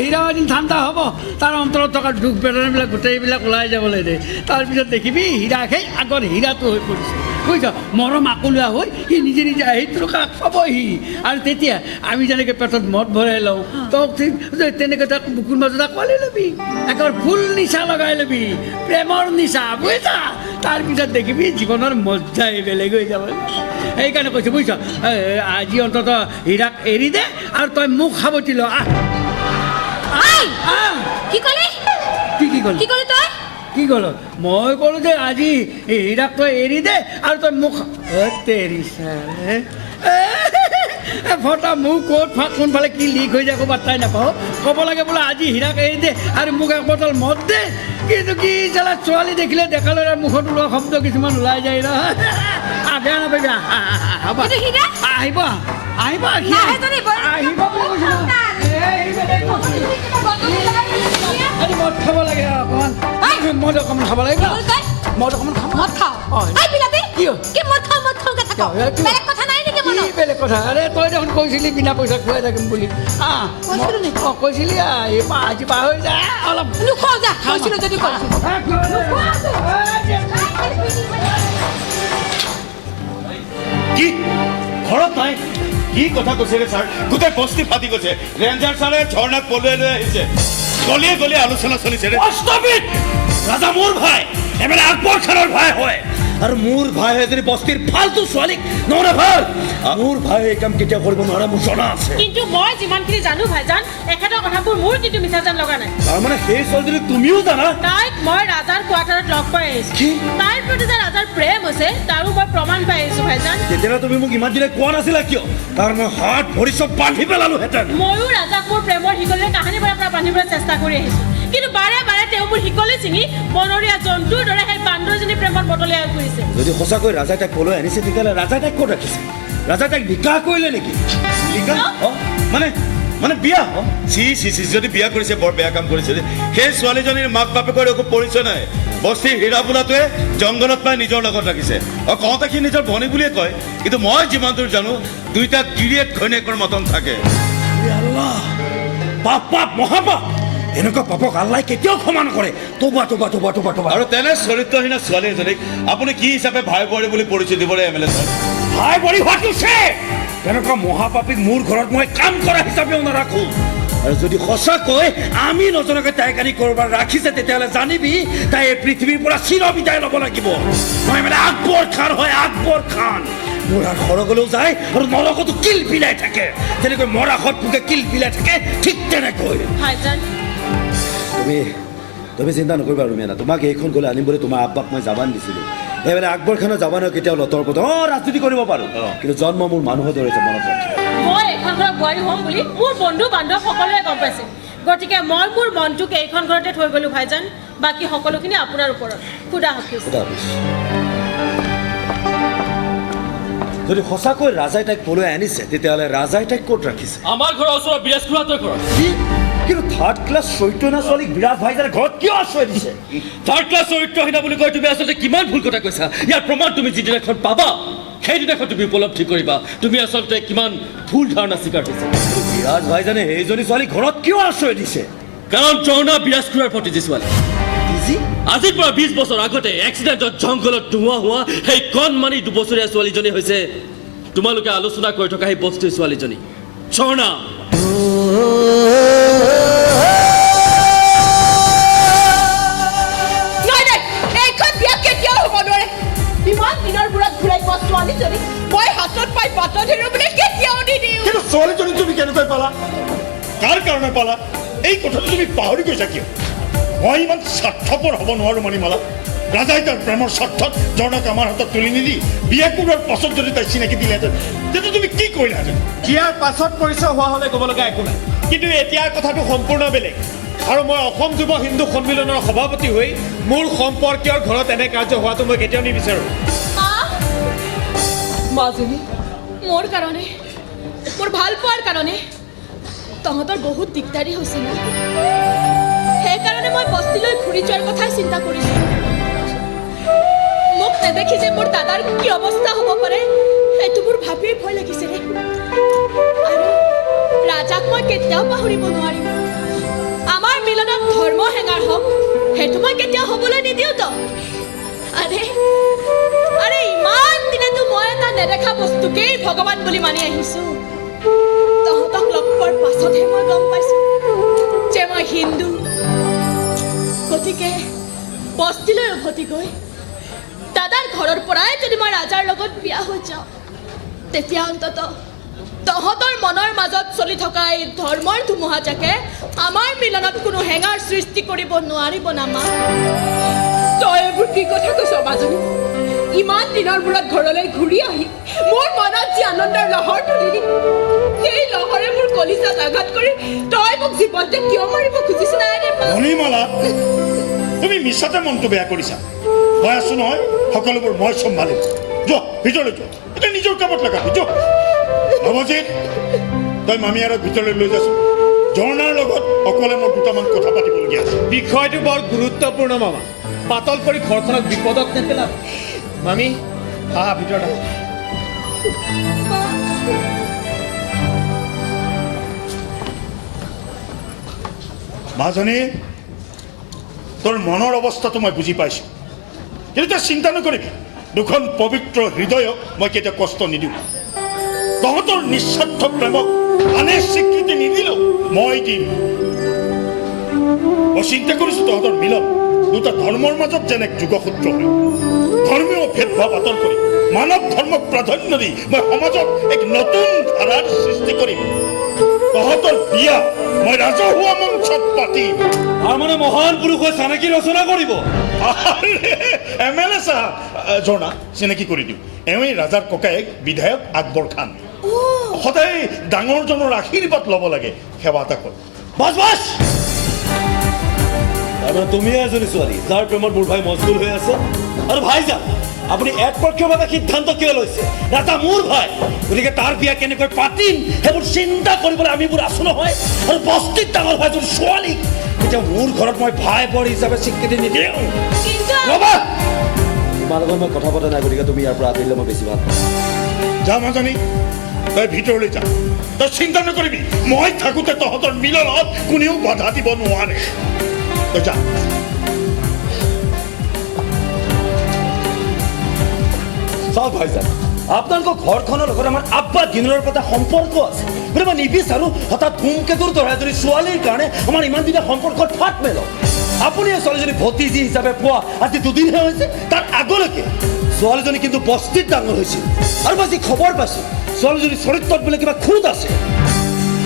হীৰা এদিন ঠাণ্ডা হ'ব তাৰ অন্তৰত থকা দুখ বেদনাবিলাক গোটেইবিলাক ওলাই যাবলৈ দে তাৰপিছত দেখিবি হীৰা সেই আগৰ হীৰাটো হৈ পৰিছে বুজিছ মৰম আকলোৱা হৈ সি নিজে নিজে আহি তোৰ কাষ পাবহি আৰু তেতিয়া আমি যেনেকৈ পেটত মদ ভৰাই লওঁ তক তেনেকৈ তাক বুকুৰ মাজত আঁকোৱালি ল'বি একেবাৰে ফুল নিচা লগাই ল'বি প্ৰেমৰ নিচা বুজিছা তাৰপিছত দেখিবি জীৱনৰ মজ্জাই বেলেগ হৈ যাব সেইকাৰণে কৈছোঁ বুজিছ আজি অন্তত হীৰাক এৰি দে আৰু তই মোক সাৱটি ল কি ক'লি তই কি ক'ল মই ক'লোঁ যে আজি হীৰাক তই এৰি দে আৰু তই মোক ফটা মোক ক'ত কোনফালে কি লিক হৈ যায় বাৰ্তাই নাপাওঁ ক'ব লাগে বোলে আজি হীৰাক এৰি দে আৰু মোক এক বটল মদ দে কিন্তু কি চালা ছোৱালী দেখিলে ডেকা ল'ৰাৰ মুখত ওলোৱা শব্দ কিছুমান ওলাই যায় নহয় বেয়া নাপাবি আহিব আহিব আহিব আজি মদ খাব লাগে অকণমান মদ অকণমান খাব লাগে মদ অকণমান বেলেগ কথা আৰে তই দেখোন কৈছিলি বিনা পইচা খুৱাই থাকিম বুলি কৈছিলি আজি পাহৰি যা অলপ কি ঘৰত নাই কি কথা কৈছে ৰে ছাৰ গোটেই বস্তি ফাটি গৈছে ৰেঞ্জাৰ ছাৰে ঝৰ্ণাক পলুৱাই লৈ আহিছে গলিয়ে গলিয়ে আলোচনা চলিছে ৰে ৰাজা মোৰ ভাই এমএলএ আকবৰ খানৰ ভাই হয় আৰু মোৰ ভাই এজনী বস্তিৰ ফালতু ছোৱালীক নহ'লে ভাল মোৰ ভাই এই কাম কেতিয়াও কৰিব নোৱাৰে মোৰ জনা আছে কিন্তু মই যিমানখিনি জানো ভাইজান এখেতৰ কথাবোৰ মোৰ কিন্তু মিছা যেন লগা নাই তাৰমানে সেই ছোৱালীজনী তুমিও জানা তাইক মই ৰাজাৰ কোৱাৰ্টাৰত লগ পাই আহিছোঁ তাইৰ প্ৰতি যে ৰাজাৰ প্ৰেম হৈছে তাৰো মই প্ৰমাণ পাই আহিছোঁ ভাইজান তেতিয়াহ'লে তুমি মোক ইমান দিনে কোৱা নাছিলা কিয় তাৰ মই হাত ভৰি চব বান্ধি পেলালোহেঁতেন ময়ো ৰাজাক মোৰ প্ৰেমৰ শিকলিৰে কাহিনীৰ পৰা বান্ধিবলৈ চেষ্টা কৰি আহিছোঁ কিন্তু বাৰে বাৰে তেওঁ মোৰ শিকলি ছিঙি বনৰীয়া জন্তুৰ দৰে সেই বান্দৰজনী প্ৰেমত বটলিয়াই ফুৰিছে যদি সঁচাকৈ ৰাজাই তাইক পলুৱাই আনিছে তেতিয়াহ'লে ৰাজাই তাইক ক'ত ৰাখিছে ৰাজাই তাইক নিকাহ কৰিলে নেকি মানে বিয়া যদি বিয়া কৰিছে বৰ বেয়া কাম কৰিছে সেই ছোৱালীজনীৰ মাক বাপেকৰ একো পৰিচয় নাই বস্তিৰ হীৰা বোলাটোৱে জংঘলত পাই নিজৰ লগত ৰাখিছে কওঁতে সি নিজৰ ভনী বুলিয়ে কয় কিন্তু মই যিমান দূৰ জানো দুইটা গিৰিয়েক ঘৈণীয়েকৰ মতন থাকে পাপ মহাপাপ এনেকুৱা পাপক আল্লাই কেতিয়াও ক্ষমা নকৰে তোবা আৰু তেনে চৰিত্ৰহীন ছোৱালী এজনীক আপুনি কি হিচাপে ভাই বোৱাৰী বুলি পৰিচয় দিবলৈ এমএলএ ছাৰ ভাই বোৱাৰী হোৱাটো তেনেকুৱা মহাপাপীক মোৰ ঘৰত মই কাম কৰা হিচাপেও নাৰাখো আৰু যদি সঁচাকৈ আমি নজনাকৈ তাইক আনি ক'ৰবাত ৰাখিছে তেতিয়াহ'লে জানিবি তাই এই পৃথিৱীৰ পৰা চিৰ বিদায় ল'ব লাগিব মই মানে আকবৰ খান হয় আকবৰ খান মোৰ আৰু সৰগলৈও যায় আৰু নৰকতো কিল পিলাই থাকে তেনেকৈ মৰাশত পোকে কিল পিলাই থাকে ঠিক তেনেকৈ তুমি চিন্তা নকৰিবা ৰুমিয়ানা তোমাক এইখন গ'লে আনিবলৈ তোমাৰ আব্বাক মই জাবান দিছিলোঁ এইবেলা আকবৰ খানৰ জাবানৰ কেতিয়াও লতৰ পথ ৰাজনীতি কৰিব পাৰোঁ কিন্তু জন্ম মোৰ মানুহৰ দৰে মনত ৰাখিব মই এইখন ঘৰত বোৱাৰী হ'ম বুলি মোৰ বন্ধু বান্ধৱ সকলোৱে গম পাইছে গতিকে মই মোৰ মনটোক এইখন ঘৰতে থৈ গ'লোঁ ভাইজান বাকী সকলোখিনি আপোনাৰ ওপৰত খুদা হাফিজ যদি সঁচাকৈ ৰাজাই তাইক পলুৱাই আনিছে তেতিয়াহ'লে ৰাজাই তাইক ক'ত ৰাখিছে আমাৰ ঘৰৰ ওচৰত বিৰাজ খুৰাহঁতৰ ঘৰত কিন্তু থাৰ্ড ক্লাছ চৰিত্ৰহীনা ছোৱালীক বিৰাজ ভাইজানে ঘৰত কিয় আশ্ৰয় দিছে থাৰ্ড ক্লাছ চৰিত্ৰহীনা বুলি কয় তুমি আচলতে কিমান ভুল কথা কৈছা ইয়াৰ প্ৰমাণ তুমি যিদিনাখন পাবা সেইদিনাখন তুমি উপলব্ধি কৰিবা তুমি আচলতে কিমান ভুল ধাৰণা স্বীকাৰ হৈছে বিৰাজ ভাইজানে সেইজনী ছোৱালী ঘৰত কিয় আশ্ৰয় দিছে কাৰণ ঝৰ্ণা বিৰাজ খুৰাৰ ভতিজী ছোৱালী আজিৰ পৰা 20 বছৰ আগতে এক্সিডেণ্টত জংঘলত ধোঁৱা হোৱা সেই কণমানি 2 বছৰীয়া ছোৱালীজনী হৈছে তোমালোকে আলোচনা কৰি থকা সেই বস্তিৰ ছোৱালীজনী ঝৰ্ণা ছোৱালীজনী মই হাতত পাই বাটত হেৰুৱাবলৈ বুলি কেতিয়াও নিদিওঁ কিন্তু ছোৱালীজনী তুমি কেনেকৈ পালা কাৰ কাৰণে পালা এই কথাটো তুমি পাহৰি গৈছা কিয় মই ইমান স্বাৰ্থপৰ হ'ব নোৱাৰো মণিমালা ৰাজাই তাৰ প্ৰেমৰ স্বাৰ্থত জৰ্ণাক আমাৰ হাতত তুলি নিদি বিয়া কৰোৱাৰ পাছত যদি তাই চিনাকি দিলেহেঁতেন তেতিয়া তুমি কি কৰিলাহেঁতেন বিয়াৰ পাছত পৰিচয় হোৱা হ'লে ক'ব লগা একো নাই কিন্তু এতিয়াৰ কথাটো সম্পূৰ্ণ বেলেগ আৰু মই অসম যুৱ হিন্দু সন্মিলনৰ সভাপতি হৈ মোৰ সম্পৰ্কীয়ৰ ঘৰত এনে কাৰ্য হোৱাটো মই কেতিয়াও নিবিচাৰোঁ মাজনী মোৰ কাৰণে মোৰ ভাল পোৱাৰ কাৰণে তহঁতৰ বহুত দিগদাৰী হৈছে না সেইকাৰণে মই বস্তিলৈ ঘূৰি যোৱাৰ কথাই চিন্তা কৰিছোঁ মোক নেদেখি যে মোৰ দাদাৰ কি অৱস্থা হ'ব পাৰে সেইটো মোৰ ভাবিয়েই ভয় লাগিছে ৰে আৰু ৰাজাক মই কেতিয়াও পাহৰিব নোৱাৰিম আমাৰ মিলনত ধৰ্ম হেঙাৰ হওক সেইটো মই কেতিয়াও হ'বলৈ নিদিওঁতো আৰে ইমান দিনেতো মই এটা নেদেখা বস্তুকেই ভগৱান বুলি মানি আহিছোঁ তহঁতক লগ পোৱাৰ পাছতহে মই গম পাইছোঁ যে মই হিন্দু গতিকে বস্তিলৈ উভতি গৈ দাদাৰ ঘৰৰ পৰাই যদি মই ৰাজাৰ লগত বিয়া হৈ যাওঁ তেতিয়া অন্তত তহঁতৰ মনৰ মাজত চলি থকা এই ধৰ্মৰ ধুমুহাজাকে আমাৰ মিলনত কোনো হেঙাৰ সৃষ্টি কৰিব নোৱাৰিব না মা তই এইবোৰ কি কথা কৈছ মাজনী ইমান দিনৰ মূৰত ঘৰলৈ ঘূৰি আহি মোৰ মনত যি আনন্দৰ লহৰ তুলিলি সেই লহৰে মোৰ কলিজাত আঘাত কৰি তই মোক জীৱনতে কিয় মাৰিব খুজিছ নাই ৰে মণিমালা তুমি মিছাতে মনটো বেয়া কৰিছা মই আছো নহয় সকলোবোৰ মই চম্ভালিম যোৱা ভিতৰলৈ যোৱা এতিয়া নিজৰ কামত লগাবি যোৱা নৱজিত তই মামীয়াৰক ভিতৰলৈ লৈ যাচোন জৰ্ণাৰ লগত অকলে মোৰ দুটামান কথা পাতিবলগীয়া আছে বিষয়টো বৰ গুৰুত্বপূৰ্ণ মামা পাতল কৰি ঘৰখনক বিপদত নেপেলাব মামী আহা ভিতৰত আহা মাজনী তোৰ মনৰ অৱস্থাটো মই বুজি পাইছোঁ কিন্তু তই চিন্তা নকৰিবি দুখন পবিত্ৰ হৃদয়ক মই কেতিয়া কষ্ট নিদিওঁ তহঁতৰ নিস্বাৰ্থ প্ৰেমক আনে স্বীকৃতি নিদিলেও মই দিম মই চিন্তা কৰিছোঁ তহঁতৰ মিলন দুটা ধৰ্মৰ মাজত যেনে যোগসূত্ৰ হয় ধৰ্মীয় ভেদভাৱ আঁতৰ কৰি মানৱ ধৰ্মক প্ৰাধান্য দি মই সমাজত এক নতুন ধাৰাৰ সৃষ্টি কৰিম তহঁতৰ বিয়া মই ৰাজহুৱা মঞ্চত পাতিম আৰু মানে মহান পুৰুষে চানেকি ৰচনা কৰিব MLA চাহাব জৰ্ণা চিনাকি কৰি দিওঁ এওঁই ৰাজাৰ ককায়েক বিধায়ক আকবৰ খান সদায় ডাঙৰজনৰ আশীৰ্বাদ ল'ব লাগে সেৱা এটা কৰ বাছ বাছ তাৰমানে তুমিয়ে এজনী ছোৱালী যাৰ প্ৰেমত মোৰ ভাই মজগুল হৈ আছে আৰু ভাইজান আপুনি একপক্ষীয়ভাৱে সিদ্ধান্ত কিয় লৈছে ৰাজা মোৰ ভাই গতিকে তাৰ বিয়া কেনেকৈ পাতিম সেইবোৰ চিন্তা কৰিবলৈ আমিবোৰ আছো নহয় আৰু বস্তিত ডাঙৰ ভাই যদি ছোৱালীক এতিয়া মোৰ ঘৰত মই ভাই বৰ হিচাপে স্বীকৃতি নিদিওঁ ৰ'বা তোমাৰ লগত মই কথা পতা নাই গতিকে তুমি ইয়াৰ পৰা আঁতৰিলে মই বেছি ভাল যা মাজনী তই ভিতৰলৈ যা তই চিন্তা নকৰিবি মই থাকোঁতে তহঁতৰ মিলনত কোনেও বাধা দিব নোৱাৰে তই যা চাওক ভাইজান আপোনালোকৰ ঘৰখনৰ লগত আমাৰ আব্বা দিনৰ পৰা সম্পৰ্ক আছে গতিকে মই নিবিচাৰোঁ হঠাৎ ধুমকেতুৰ দৰে এজনী ছোৱালীৰ কাৰণে আমাৰ ইমান দিনৰ সম্পৰ্কত ফাট মেলক আপুনি এই ছোৱালীজনী ভতিজী হিচাপে পোৱা আজি দুদিনহে হৈছে তাৰ আগলৈকে ছোৱালীজনী কিন্তু বস্তিত ডাঙৰ হৈছিল আৰু মই যি খবৰ পাইছোঁ ছোৱালীজনীৰ চৰিত্ৰত বোলে কিবা খুঁত আছে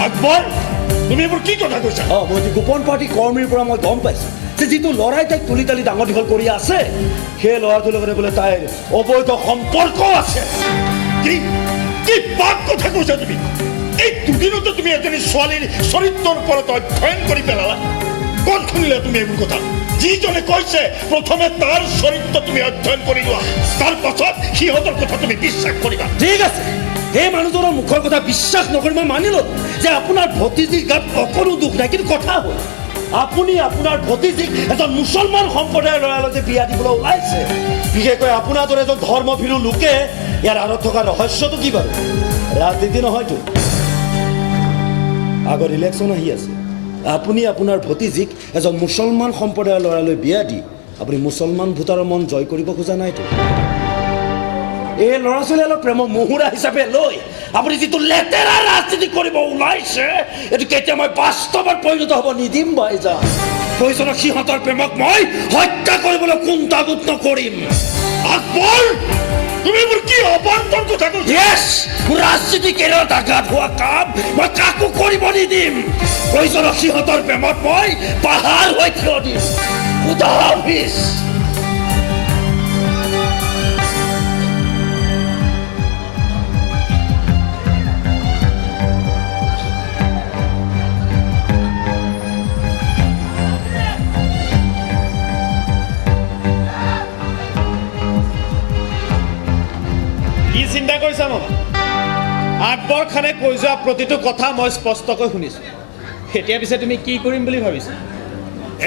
আকবৰ তুমি এইবোৰ কি কথা কৈছা মই যি গোপন পাৰ্টি কৰ্মীৰ পৰা মই গম পাইছোঁ যে যিটো ল'ৰাই তাইক তুলি তালি ডাঙৰ দীঘল কৰি আছে সেই ল'ৰাটোৰ লগতে বোলে তাইৰ অবৈধ সম্পৰ্ক আছে কি কি পাক কথা কৈছা তুমি এই দুদিনতে তুমি এজনী ছোৱালীৰ চৰিত্ৰৰ ওপৰত অধ্যয়ন কৰি পেলালা ক'ত শুনিলা তুমি এইবোৰ কথা যিজনে কৈছে প্ৰথমে তাৰ চৰিত্ৰ তুমি অধ্যয়ন কৰি লোৱা তাৰ পাছত সিহঁতৰ কথা তুমি বিশ্বাস কৰিবা ঠিক আছে সেই মানুহজনৰ মুখৰ কথা বিশ্বাস নকৰি মই মানিলোঁ যে আপোনাৰ ভতিজীৰ গাত অকণো দুখ নাই কিন্তু কথা হ'ল আপুনি আপোনাৰ ভতিজীক এজন মুছলমান সম্প্ৰদায়ৰ ল'ৰাৰ লগত বিয়া দিবলৈ ওলাইছে বিশেষকৈ আপোনাৰ দৰে এজন ধৰ্মভীৰু লোকে ইয়াৰ আঁৰত থকা ৰহস্যটো কি বাৰু ৰাজনীতি নহয়তো আগত ইলেকশ্যন আহি আছে আপুনি আপোনাৰ ভতিজীক এজন মুছলমান সম্প্ৰদায়ৰ ল'ৰালৈ বিয়া দি আপুনি মুছলমান ভোটাৰৰ মন জয় কৰিব খোজা নাইতো এই ল'ৰা ছোৱালী অলপ প্ৰেমৰ মুহুৰা হিচাপে লৈ আপুনি যিটো লেতেৰা ৰাজনীতি কৰিব ওলাইছে এইটো কেতিয়া মই বাস্তৱত পৰিণত হ'ব নিদিম ভাইজান কৈছোঁ সিহঁতৰ প্ৰেমক মই হত্যা কৰিবলৈ কুণ্ঠাবোধ নকৰিম আকবৰ তুমি মোৰ কি অবান্তৰ কথা কৈছা? য়েছ, ৰাজনীতি কেৰিয়াৰত আঘাত হোৱা কাম মই কাকো কৰিব নিদিম। প্ৰয়োজনত সিহঁতৰ প্ৰেমত মই পাহাৰ হৈ থিয় দিম। খুদা হাফিজ। কি চিন্তা কৰিছা মামা? আকবৰ খানে কৈ যোৱা প্ৰতিটো কথা মই স্পষ্টকৈ শুনিছোঁ। এতিয়া পিছে তুমি কি কৰিম বুলি ভাবিছা?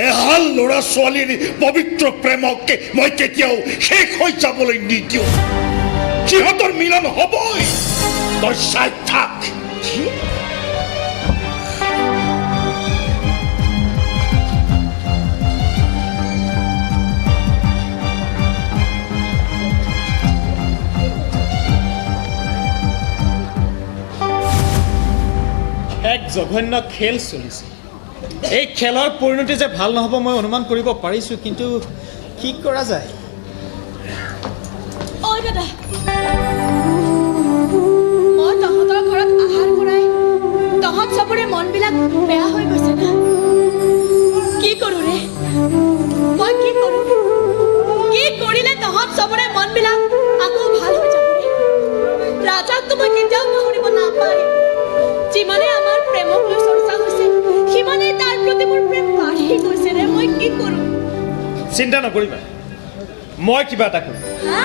এহাল ল'ৰা ছোৱালীৰ পবিত্ৰ প্ৰেমক মই কেতিয়াও শেষ হৈ যাবলৈ নিদিওঁ। সিহঁতৰ মিলন হ'বই, তই চাই থাক। এক জঘন্য খেল চলিছে। এই খেলৰ পৰিণতি যে ভাল নহ'ব মই অনুমান কৰিব পাৰিছোঁ, কিন্তু কি কৰা যায়? ঐ দাদা, মই তহঁতৰ ঘৰত আহাৰ কৰাই তহঁত চবৰে মনবিলাক বেয়া হৈ গৈছে না। কি কৰোঁ ৰে? মই কি কৰোঁ? কি কৰিলে তহঁত চবৰে মনবিলাক আকৌ ভাল হৈ যাব ৰে? ৰাজাকতো মই কেতিয়াও পাহৰিব নাপাৰিম। যিমানে আমাৰ প্ৰেমক লৈ চৰ্চা হৈছে, সিমানে তাৰ প্ৰতি মোৰ প্ৰেম বাঢ়ি গৈছে ৰে। মই কি কৰোঁ? চিন্তা নকৰিবা, মই কিবা এটা কৰিম। হা?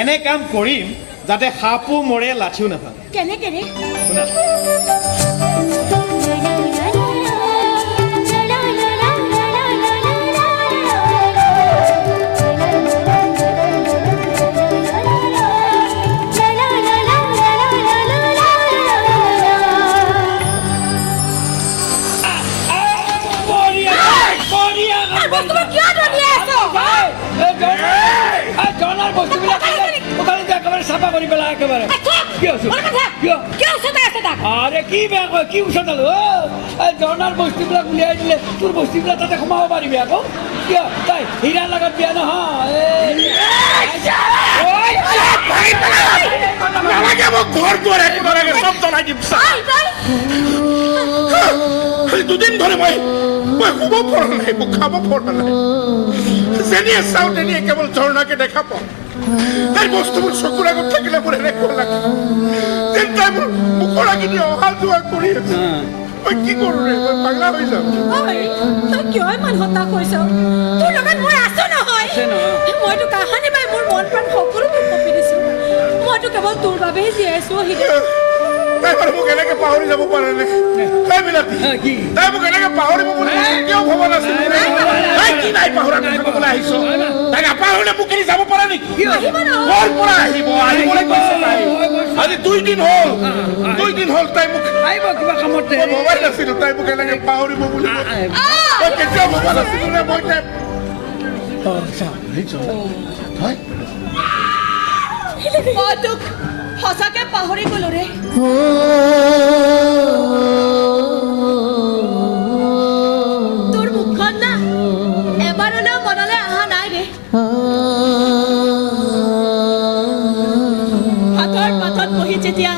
এনে কাম কৰিম যাতে সাপো মৰে লাঠিও নাভাঙে। কেনেকে ৰে? শুনা, বস্তুবোৰ কিয় দলিয়াই আছ? জনাৰ বস্তুবিলাক একেবাৰে চাফা কৰি পেলাই একেবাৰে। কি আছো? আৰে কি বেয়া কয়, কি উচতালো? জনাৰ বস্তুবিলাক উলিয়াই দিলে তোৰ বস্তুবিলাক তাতে সোমাব পাৰিবি আকৌ। কিয় তাই হীৰাৰ লগত বিয়া নহয়? নালাগে, মই ঘৰ দুৱাৰ একেবাৰে চব জ্বলাই দিম। দুদিন ধৰে মই শুব পৰা নাই, মোক খাব পৰা নাই। যেনিয়ে চাওঁ তেনিয়ে কেৱল ঝৰ্ণাকে দেখা পাওঁ। তাই বস্তুবোৰ চকুৰ আগত থাকিলে মোৰ এনেকুৱা লাগে যেন তাই মোৰ মুখৰ আগেদি অহা যোৱা কৰি আছে। মই কি কৰোঁ ৰে? মই পাগলা হৈ যাম। তই কিয় ইমান হতাশ হৈছ? তোৰ লগত মই আছো নহয়। মইতো কাহানি বাই মোৰ মন প্ৰাণ সকলোবোৰ কঁপি দিছো। মইতো কেৱল তোৰ বাবেহে জীয়াই আছো। তাই বাৰু মোক এনেকে পাহৰি যাব পাৰে নে? তাই বিলাতী, তাই মোক এনেকে পাহৰিব বুলি কেতিয়াও ভবা নাছিল। তাই কি নাই পাহৰা কথা ক'বলৈ আহিছ? তাই নাপাহৰিলে মোক এৰি যাব পাৰে নেকি? ক'ৰ পৰা আহিব? আহিবলৈ কৈছে তাই। আজি 2 দিন হ'ল, 2 দিন হ'ল তাই মোক আহিব কিবা কামত। মই ভবাই নাছিলো তাই মোক এনেকে পাহৰিব বুলি। মই কেতিয়াও ভবা নাছিলো নে মই তাই। মই তোক সঁচাকে পাহৰি গলো ৰে। তোৰ মুখখন না এবাৰ হলেও মনলৈ অহা নাই ৰে। ভাতৰ পাতত বহি যেতিয়া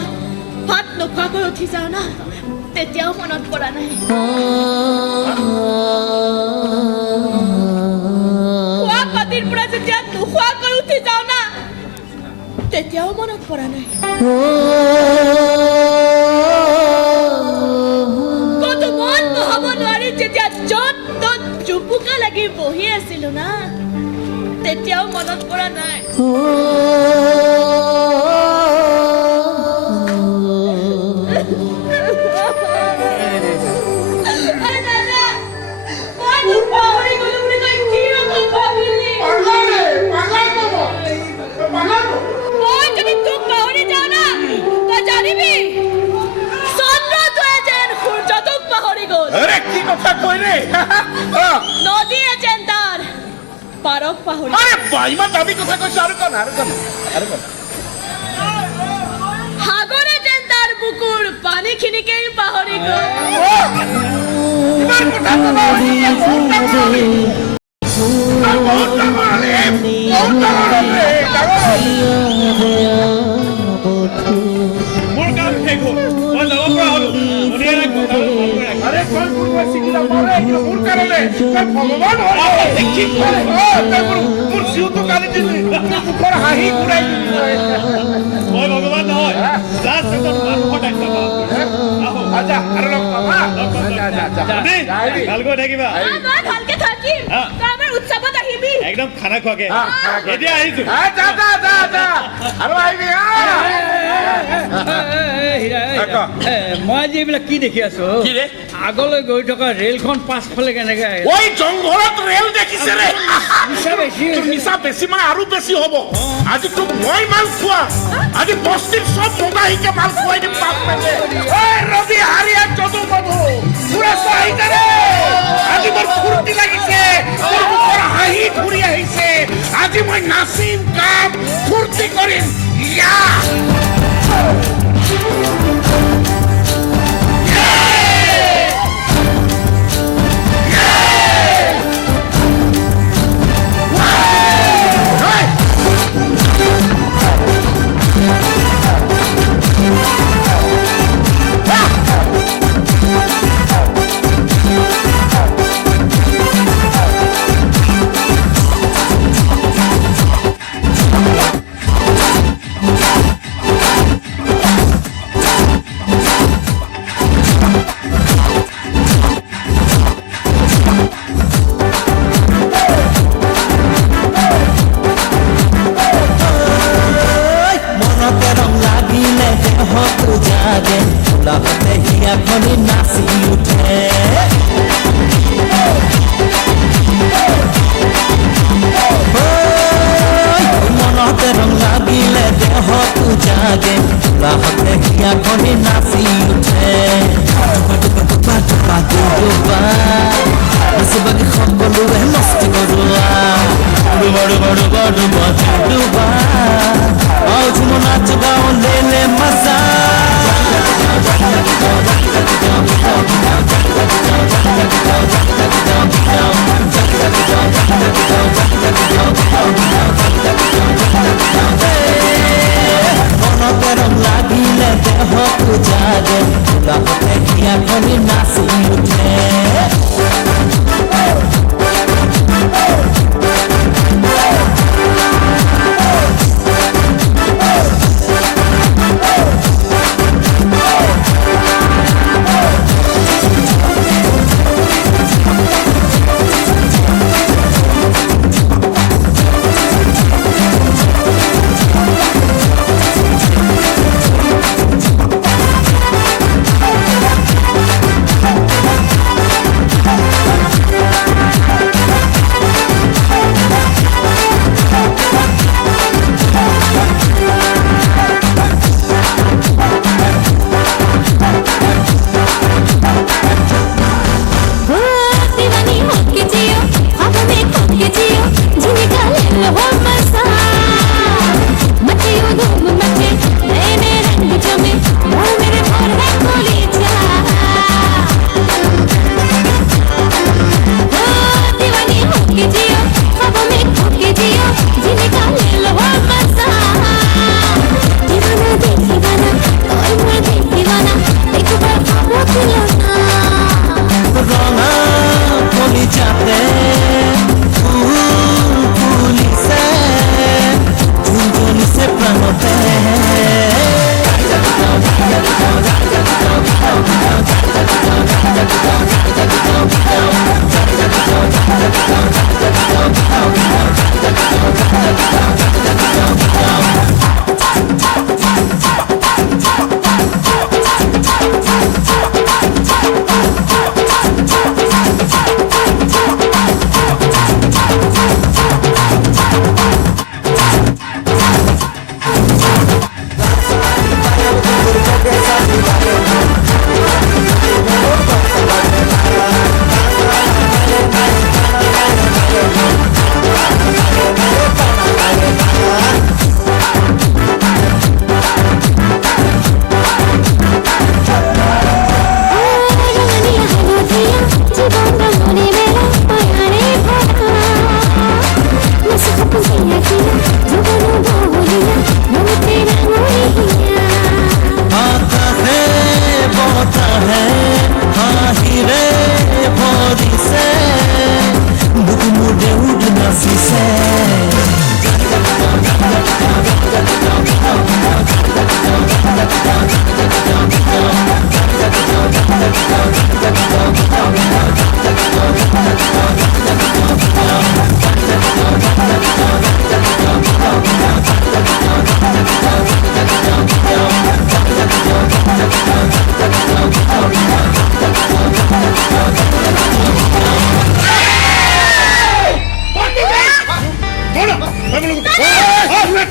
ভাত নোখোৱাকৈ উঠি যাওঁ না, তেতিয়াও মনত পৰা নাই। খোৱা পাতিৰ পৰা যেতিয়া নোখোৱাকৈ উঠি যাওঁ না, তেতিয়াও মনত পৰা নাই। কতো মন বহাব নোৱাৰি যেতিয়া য'ত ত'ত জুপুকা লাগি বহি আছিলো না, তেতিয়াও মনত পৰা নাই। নদীয়ে যেন তাৰ পাৰক পাহৰি। ইমান দাবী কথা কৈছো। আৰু কন সাগৰে যেন তাৰ বুকুৰ পানীখিনিকেই পাহৰি গ'ল। বহুত ডাঙৰ তই মোৰ চিঠিটা মৰে মোৰ কাৰণে তই ভগৱান মোৰ জিউটো কালি দিলি মুখৰ হাঁহি ঘূৰাই দিলি মই ভগৱান নহয় জাষ্ট এজন মানুহৰ দায়িত্ব পালন কৰিছোঁ। আচ্ছা আৰু লগ পাবা ভালকৈ থাকিবা মই ভালকে থাকিম তই আমাৰ উৎসৱত আহিবি একদম খানা খোৱাকে এতিয়া আহিছো আৰু আহিবি মই আজি এইবিলাক কি দেখি আছো আগলৈ গৈ থকা ৰেলখন পাছফালে কেনেকে আহে ওই জংঘলত ৰেল দেখিছে ৰে নিচা বেছি তোৰ নিচা বেছি মানে আৰু বেছি হ'ব আজি তোক মই মাল খোৱা আজি বস্তিৰ চব মোগাহীকে মাল খুৱাই দিম পাপ পেলে এই ৰবি হাৰিয়া যদু মধু পুৰা চাহিদা ৰে আজি মোৰ ফূৰ্তি লাগিছে মোৰ মুখৰ হাঁহি ঘূৰি আহিছে আজি মই নাচিম গাম ফূৰ্তি কৰিম ইয়া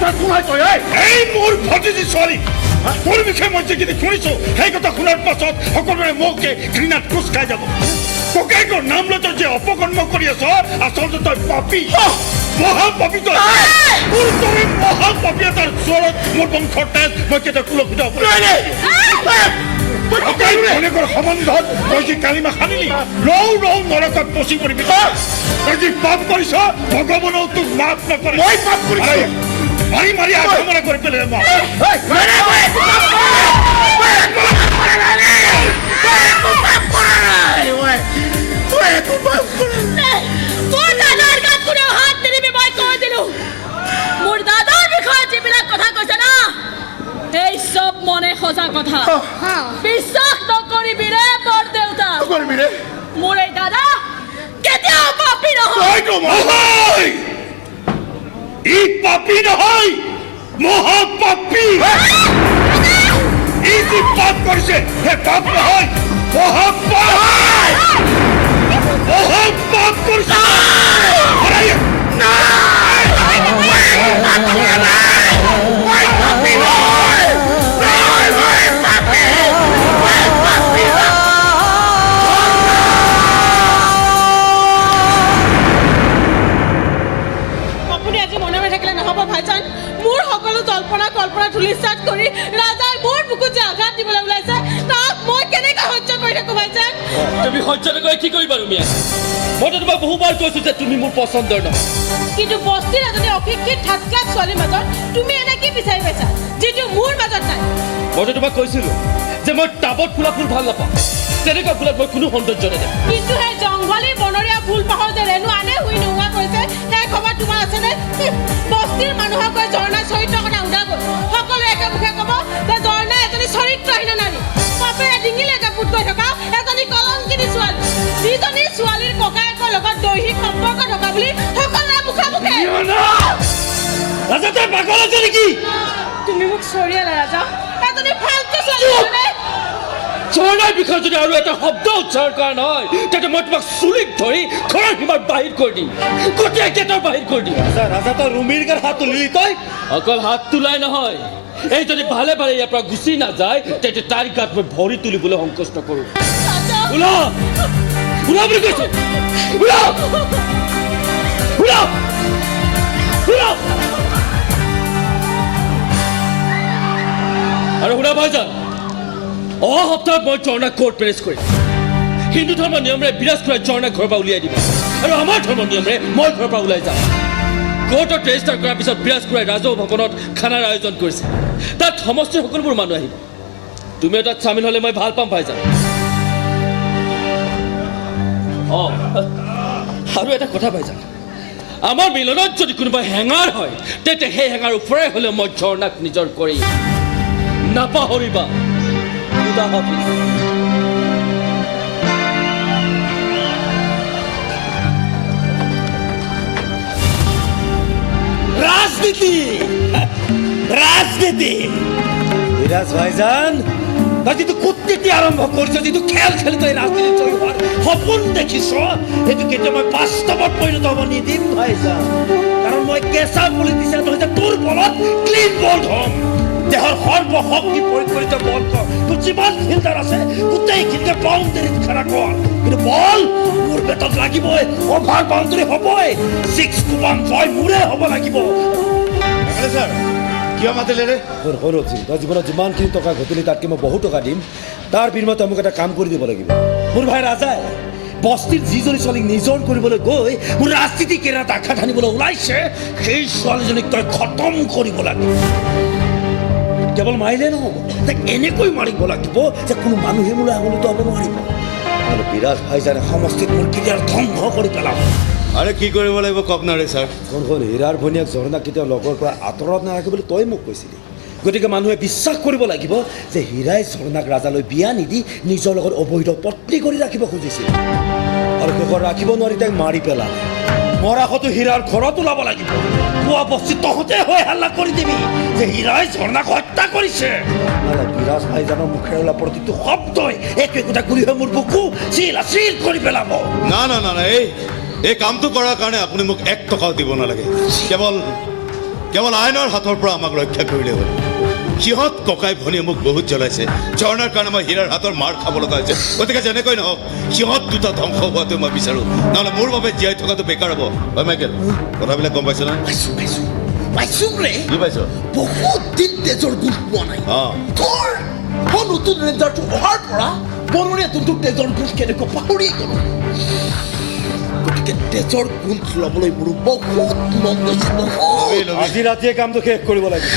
কথা শুনাই তই এই মোৰ ভতিজী ছোৱালী তোৰ বিষয়ে মই যিখিনি শুনিছো সেই কথা শুনাৰ পাছত সকলোৰে মুখে ঘৃণাত কোচ খাই যাব ককাইকৰ নাম লৈ তই যে অপকৰ্ম কৰি আছ আচলতে তই পাপী মহাপাপী তই তোৰ দৰে মহাপাপী এটাৰ জ্বৰত মোৰ বংশৰ তেজ মই কেতিয়া কুলসিত হ'ব ককাইকৰ সম্বন্ধত তই যি কালিমা সানিলি ৰৌ ৰৌ নৰকত পচি পৰিবি তই যি পাপ কৰিছ ভগৱানেও তোক মাফ নকৰে মই পাপ কৰিছো মাৰি মাৰি আক্ৰমণ কৰি পেলাই মই মোৰ দাদাৰ গাত কোনেও হাত নিদিবি মই কৈ দিলো মোৰ দাদাৰ বিষয়ে যিবিলাক কথা কৈছে না এই চব মনে সঁচা কথা বিশ্বাস নকৰিবি ৰে বৰ দেউতা মোৰ এই দাদা কেতিয়াও পাপী নহয় ই পাপী নহয় মহাপাপী ই যি পাপ কৰিছে সেই পাপ নহয় মহাপাপ মহাপাপ কৰিছে আপুনি আজি মনে মনে থাকিলে নহ'ব ভাইজান মোৰ সকলো জল্পনা কল্পনা ধূলিসাৎ কৰি ৰাজাই মোৰ বুকুত যে আঘাত দিবলৈ ওলাইছে তাক মই কেনেকৈ সহ্য কৰি থাকো ভাইজান তুমি সহ্য নকৰে কি কৰিবা ৰুমিয়া মইতো তোমাক বহুবাৰ কৈছো যে তুমি মোৰ পচন্দৰ নহয় কিন্তু বস্তিৰ এজনী অশিক্ষিত ঠাট্টাত ছোৱালীৰ মাজত তুমি এনে কি বিচাৰি পাইছা যিটো মোৰ মাজত নাই মইতো তোমাক কৈছিলো যে মই টাবত ফুলা ফুল ভাল নাপাওঁ তেনেকুৱা ফুলত মই কোনো সৌন্দৰ্য নেদেখোঁ কিন্তু সেই জংঘলী বনৰীয়া ফুল পাহৰ যে ৰেণু আনে শুই নোহোৱা কৰিছে সেই খবৰ তোমাৰ আছেনে বস্তিৰ মানুহক কৈ ঝৰ্ণাৰ চৰিত্ৰৰ কথা সোধা গ'ল সকলোৱে একে মুখে ক'ব যে ঝৰ্ণা এজনী চৰিত্ৰহীন নাৰী পাপেৰে ডিঙিলৈকে পুত গৈ থকা এজনী কলংকিনী ছোৱালী যিজনী ছোৱালীৰ ককায়েকৰ লগত দৈহিক সম্পৰ্ক থকা বুলি সকলোৰে মুখে মুখে ৰাজা তই পাগল আছে নেকি তুমি মোক চৰিয়ালা ৰাজা এজনী ফাল্টু ছোৱালী ঝৰ্ণাৰ বিষয়ে যদি আৰু এটা শব্দ উচ্চাৰণ কৰা নহয় তেতিয়া মই তোমাক চুলিত ধৰি ঘৰৰ সীমাৰ বাহিৰ কৰি দিম গোটেই গেটৰ বাহিৰ কৰি দিম ৰাজা তই ৰুমিৰ গাত হাত তুলিলি তই অকল হাত তোলাই নহয় এই যদি ভালে ভালে ইয়াৰ পৰা গুচি নাযায় তেতিয়া তাইৰ গাত মই ভৰি তুলিবলৈ সংকোচ নকৰোঁ ওলা ওলা বুলি কৈছো ওলা ওলা ওলা আৰু শুনা ভাইজান অহা সপ্তাহত মই ঝৰ্ণাক কোৰ্ট মেৰেজ কৰিম হিন্দু ধৰ্মৰ নিয়মেৰে বিৰাজ খুৰাই ঝৰ্ণাক ঘৰৰ পৰা উলিয়াই দিব আৰু আমাৰ ধৰ্মৰ নিয়মেৰে মই ঘৰৰ পৰা ওলাই যাম কোৰ্টত ৰেজিষ্টাৰ কৰাৰ পিছত বিৰাজ খুৰাই ৰাজহুৱা ভৱনত খানাৰ আয়োজন কৰিছে তাত সমষ্টিৰ সকলোবোৰ মানুহ আহিব তুমিও তাত চামিল হ'লে মই ভাল পাম ভাইজান অঁ আৰু এটা কথা ভাইজান আমাৰ মিলনত যদি কোনোবা হেঙাৰ হয় তেতিয়া সেই হেঙাৰ ওপৰে হ'লেও মই ঝৰ্ণাক নিজৰ কৰিম নাপাহৰিবা ৰাজনীতি ৰাজনীতি বিৰাজ ভাইজান তই যিটো কূটনীতি আৰম্ভ কৰিছ যিটো খেল খেলি তই ৰাজনীতি জয়ী হোৱাৰ সপোন দেখিছ সেইটো কেতিয়া মই বাস্তৱত পৰিণত হ'ব নিদিম ভাইজান কাৰণ মই কেঁচা পলিটিচিয়ান হৈছে তোৰ বলত ক্লিন বল্ড হ'ম দেহৰ সৰ্বশক্তি প্ৰয়োগ কৰি তই বল কৰ তোৰ যিমান ফিল্টাৰ আছে গোটেইখিনিকে বাউণ্ডেৰীত খাৰা কৰ কিন্তু বল মোৰ পেটত লাগিবই অভাৰ বাউণ্ডেৰী হ'বই 6 কুপাম জয় মোৰে হ'ব লাগিব ছাৰ কিয় মাতিলে ৰে তই জীৱনত যিমানখিনি টকা ঘটিলি তাতকৈ মই বহুত টকা দিম তাৰ বিনিময়ত তই মোক এটা কাম কৰি দিব লাগিব মোৰ ভাই ৰাজাই বস্তিৰ যিজনী ছোৱালীক নিজৰ কৰিবলৈ গৈ মোৰ ৰাজনীতি কেৰিয়াৰত আঘাত আনিবলৈ ওলাইছে সেই ছোৱালীজনীক তই খতম কৰিব লাগিব কেৱল মাৰিলে নহ'ব তাক এনেকৈ মাৰিব লাগিব যে কোনো মানুহে মোলৈ আঙুলিটো হ'ব নোৱাৰিব আৰু বিৰাজ ভাইজানে সমষ্টিত মোৰ কেৰিয়াৰ ধ্বংস কৰি পেলাব আৰে কি কৰিব লাগিব কওক না ৰে ছাৰ কোনখন হীৰাৰ ভনীয়েক ঝৰ্ণাক কেতিয়াও লগৰ পৰা আঁতৰত নাৰাখিবলৈ তই মোক কৈছিলি গতিকে মানুহে বিশ্বাস কৰিব লাগিব যে হীৰাই ঝৰ্ণাক ৰাজালৈ বিয়া নিদি নিজৰ লগত অবৈধ পত্নী কৰি ৰাখিব খুজিছিল আৰু শেষত ৰাখিব নোৱাৰি তাইক মাৰি পেলালে মৰাশতো হীৰাৰ ঘৰত ওলাব লাগিব পুৱা বস্তি তহঁতে হৈ হাল্লা কৰি দিবি যে হীৰাই ঝৰ্ণাক হত্যা কৰিছে বিৰাজ ভাইজানৰ মুখেৰে ওলোৱা প্ৰতিটো শব্দই একো একোটা গুৰি হৈ মোৰ বুকু চিল চিল কৰি পেলাব না এই কামটো কৰাৰ কাৰণে আপুনি মোক 1 টকাও দিব নালাগে কেৱল আইনৰ হাতৰ পৰা আমাক ৰক্ষা কৰিলে হ'ল সিহঁত ককাই ভনীয়ে মোক বহুত জ্বলাইছে ঝৰ্ণাৰ কাৰণে মই হীৰাৰ হাতৰ মাৰ খাব লগা হৈছে গতিকে যেনেকৈ নহওক সিহঁত দুটা ধ্বংস হোৱাটো মই বিচাৰোঁ নহ'লে মোৰ বাবে জীয়াই থকাটো বেকাৰ হ'ব হয় মাইকেল কথাবিলাক গম পাইছ না পাইছো ৰে কি পাইছ বহুত দিন তেজৰ গোন্ধ পোৱা নাই অঁ তোৰ মই নতুন ৰেঞ্জাৰটো অহাৰ পৰা বনৰীয়া জন্তুৰ তেজৰ গোন্ধ কেনেকৈ পাহৰিয়ে গ'লো গতিকে তেজৰ গোন্ধ ল'বলৈ মোৰ বহুত মন গৈছে আজি ৰাতিয়ে কামটো শেষ কৰিব লাগিব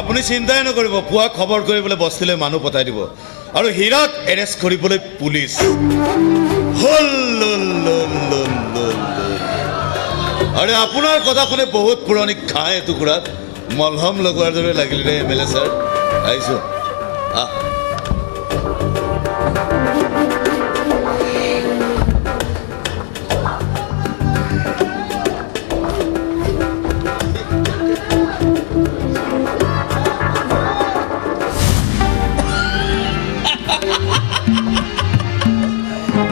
আপুনি চিন্তাই নকৰিব পুৱা খবৰ কৰিবলৈ বস্তিলৈ মানুহ পঠাই দিব আৰু হীৰাক এৰেষ্ট কৰিবলৈ পুলিচ আৰে আপোনাৰ কথা শুনে বহুত পুৰণি খাই টুকুৰাত মলহম লগোৱাৰ দৰে লাগিল ৰে MLA ছাৰ আহিছোঁ আহ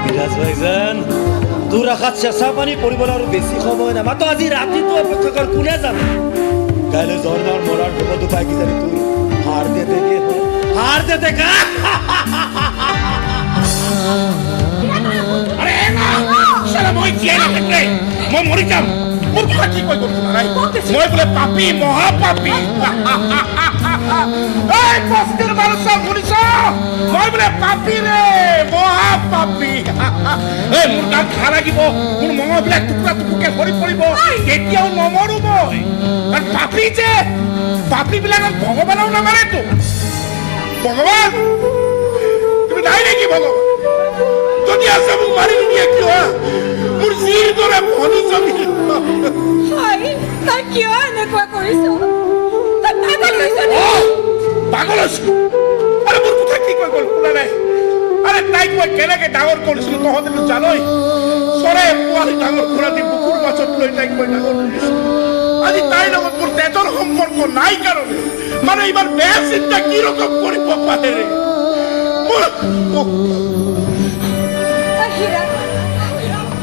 বিৰাজ ভাইজান তোৰ আশাত চেঁচা পানী পৰিবলৈ আৰু বেছি সময় নাই মাত্ৰ আজি ৰাতিটো অপেক্ষা কৰ কোনে জানে কাইলৈ ঝৰ্ণাৰ মৰাৰ খবৰটো পাই কি জানি তোৰ হাড় দে দেখা মই জীয়াই নাথাকে মই মৰি যাম মোৰ কথা কি কৈ গ'ল মই বোলে পাপী মহাপাপী এই বস্তিৰ মানুহ চব শুনিছ মই বোলে পাপী ৰে মহাপাপী এই মোৰ গাত ঘা লাগিব মোৰ মঙহবিলাক টুকুৰা টুকুৰকে সৰি পৰিব কেতিয়াও নমৰো মই কাৰণ পাপী যে পাপীবিলাকক ভগৱানেও নামাৰেতো ভগৱান তুমি নাই নেকি ভগৱান যদি আছে মোক মাৰি নিদিয়ে কিয় মোৰ জিৰ দৰে ভনী জমি তই কিয় এনেকুৱা কৰিছ তই পাগল হৈছ পাগল হৈছো আৰে মোৰ কথা কি কৈ গ'ল শুনা নাই আৰে তাইক মই কেনেকে ডাঙৰ কৰিছিলো তহঁতেতো জানই চৰে পোৱালি ডাঙৰ কৰা দি বুকুৰ মাছত লৈ তাইক মই ডাঙৰ কৰিছো আজি তাইৰ লগত মোৰ তেজৰ সম্পৰ্ক নাই কাৰণে মানে ইমান বেয়া চিন্তা কি ৰকম কৰিব পাৰে ৰে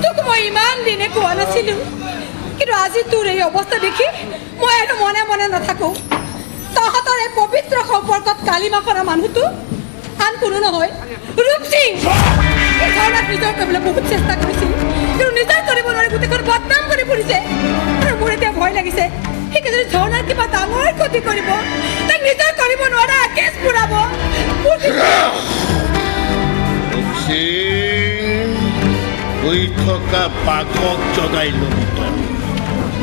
তোক মই ইমান দিনে কোৱা নাছিলো কিন্তু আজি তোৰ এই অৱস্থা দেখি মই আৰু মনে মনে নাথাকো তহঁতৰ এই পবিত্ৰ সম্পৰ্কত কালিমা কৰা মানুহটো আন কোনো নহয় ৰূপসিং ঝৰ্ণাক নিজৰ কৰিবলৈ বহুত চেষ্টা কৰিছিল কিন্তু নিজৰ কৰিব নোৱাৰি গোটেইখন বদনাম কৰি ফুৰিছে আৰু মোৰ এতিয়া ভয় লাগিছে ঠিক আছে ঝৰ্ণাৰ কিবা ডাঙৰ ক্ষতি কৰিব তাক নিজৰ কৰিব নোৱাৰা কেছ পুৰাব শুই থকা বাঘক জগাই লবি তই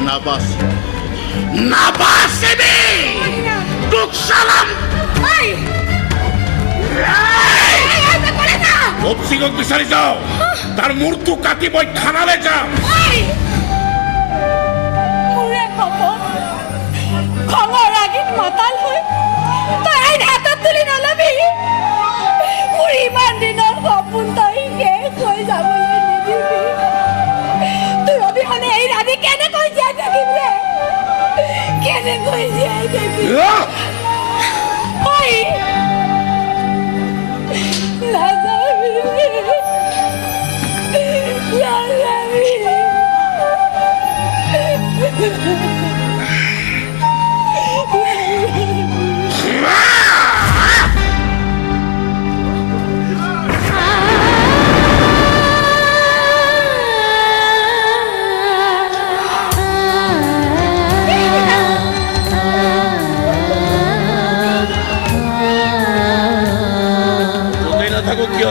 নাবাচিবি তোক চালাম ৰূপসিঙক বিচাৰি যাওঁ তাৰ মূৰটো কাটি মই থানালৈ যাম খঙৰ আগিত মাতাল হৈ তই আইন হাতত তুলি নলবি মোৰ ইমান দিনৰ সপোন তই শেষ হৈ যাবলৈ নিদিবি তোৰ অবিহনে এই ৰাতি কেনেকৈ জীয়াই থাকিম ৰে কেনেকৈ জীয়াই থাকিম নাযাবি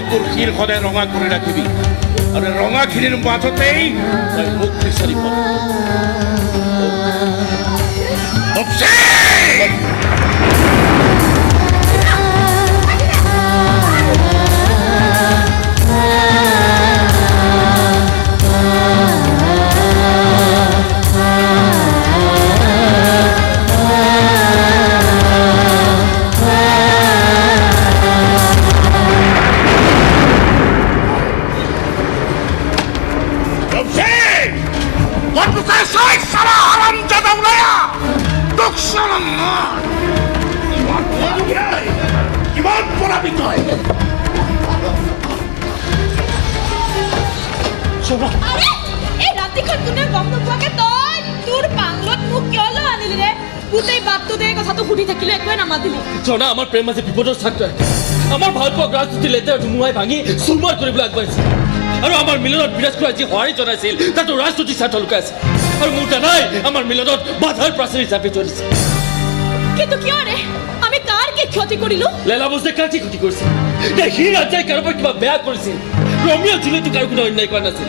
তোৰ ক্ষীৰ সদায় ৰঙা কৰি ৰাখিবি আৰু ৰঙা ক্ষীৰৰ মাজতেই তই মোক বিচাৰি কিমান পৰাবি তই আৰে এই ৰাতিখন কোনে গম নোপোৱাকে তই তোৰ পাংলত মোক কিয় লৈ আনিলি ৰে গোটেই বাটটোতে এই কথাটো সুধি থাকিলে একোৱে নামাতিলি জনা আমাৰ প্ৰেম আজি বিপদৰ ছাত্ৰ আমাৰ ভাল পোৱা ৰাজনীতি লেতেৰা ধুমুহাই ভাঙি চুৰমাৰ কৰিবলৈ আগবাঢ়িছিল আৰু আমাৰ মিলনত বিৰাজ খুৰাই যি সঁহাৰি জনাইছিল তাতো ৰাজনৈতিক স্বাৰ্থ লুকাই আছে আৰু মোৰ দাদাই আমাৰ মিলনত বাধাৰ প্ৰাচীৰ হিচাপে চলিছে কিন্তু কিয় ৰে আমি কাৰ কি ক্ষতি কৰিলো লেলা বস্তে কাৰ কি ক্ষতি কৰিছিল সি ৰাজাই কাৰোবাৰ কিবা বেয়া কৰিছিল ৰমিয়া জুলিয়েটো কাৰো কোনো অন্যায় কৰা নাছিল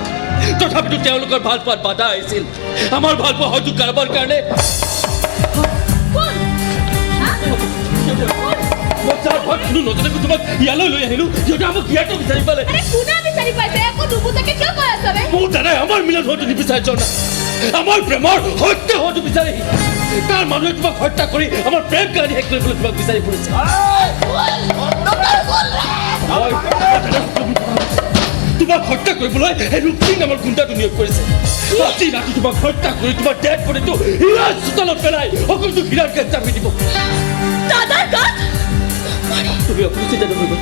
তথাপিতো তেওঁলোকৰ ভাল পোৱাত বাধা আহিছিল আমাৰ ভাল পোৱা হয়তো কাৰোবাৰ কাৰণে তোমাক ইয়ালৈ লৈ আহিলো সিহঁতে আমাক ইয়াতো বিচাৰি পালে কোনে বিচাৰি পাইছে একো নুবুজাকে কিয় কৈ আছ ৰে মোৰ দাদাই আমাৰ মিলত হয়তো নিবিচাৰে জনা আমাৰ প্ৰেমৰ সত্য হয়তো বিচাৰে তাৰ মানুহে তোমাক হত্যা কৰি আমাৰ প্ৰেম কাহিনী শেষ কৰিবলৈ তোমাক বিচাৰি ফুৰিছে তোমাক হত্যা কৰিবলৈ ৰূপসিং নামৰ গুণ্ডাটো নিয়োগ কৰিছে ৰাতি ৰাতি তোমাক হত্যা কৰি তোমাৰ ডেড বডিটো হীৰাৰ চোতালত পেলাই সকলোটো হীৰাৰ গাত জাপি দিব দাদাৰ গাত তুমি অকলে চিন্তা নকৰিব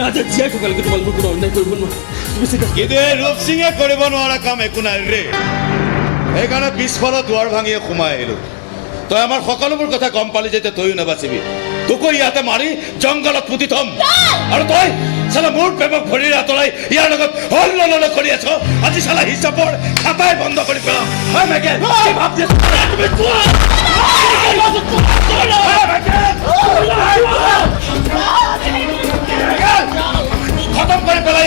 ৰাজা জীয়াই থকালৈকে তোমালোকৰ কোনো অন্যায় কৰিব নোৱাৰে তুমি চিন্তা কিন্তু এই ৰূপসিঙে কৰিব নোৱাৰা কাম একো নাই ৰে সেইকাৰণে পিছফালৰ দুৱাৰ ভাঙিয়ে সোমাই আহিলো তই আমাৰ সকলোবোৰ কথা গম পালি যেতিয়া তয়ো নাবাচিবি তোকো ইয়াতে মাৰি জংঘলত পুতি থম আৰু তই চালা মোৰ প্ৰেমক ভৰিৰে আঁতৰাই ইয়াৰ লগত হল্লল কৰি আছ আজি চালা হিচাপৰ খাতাই বন্ধ কৰি পেলাও হয় মেকেল কি ভাবি আছ তুমি কোৱা খতম কৰি পেলাই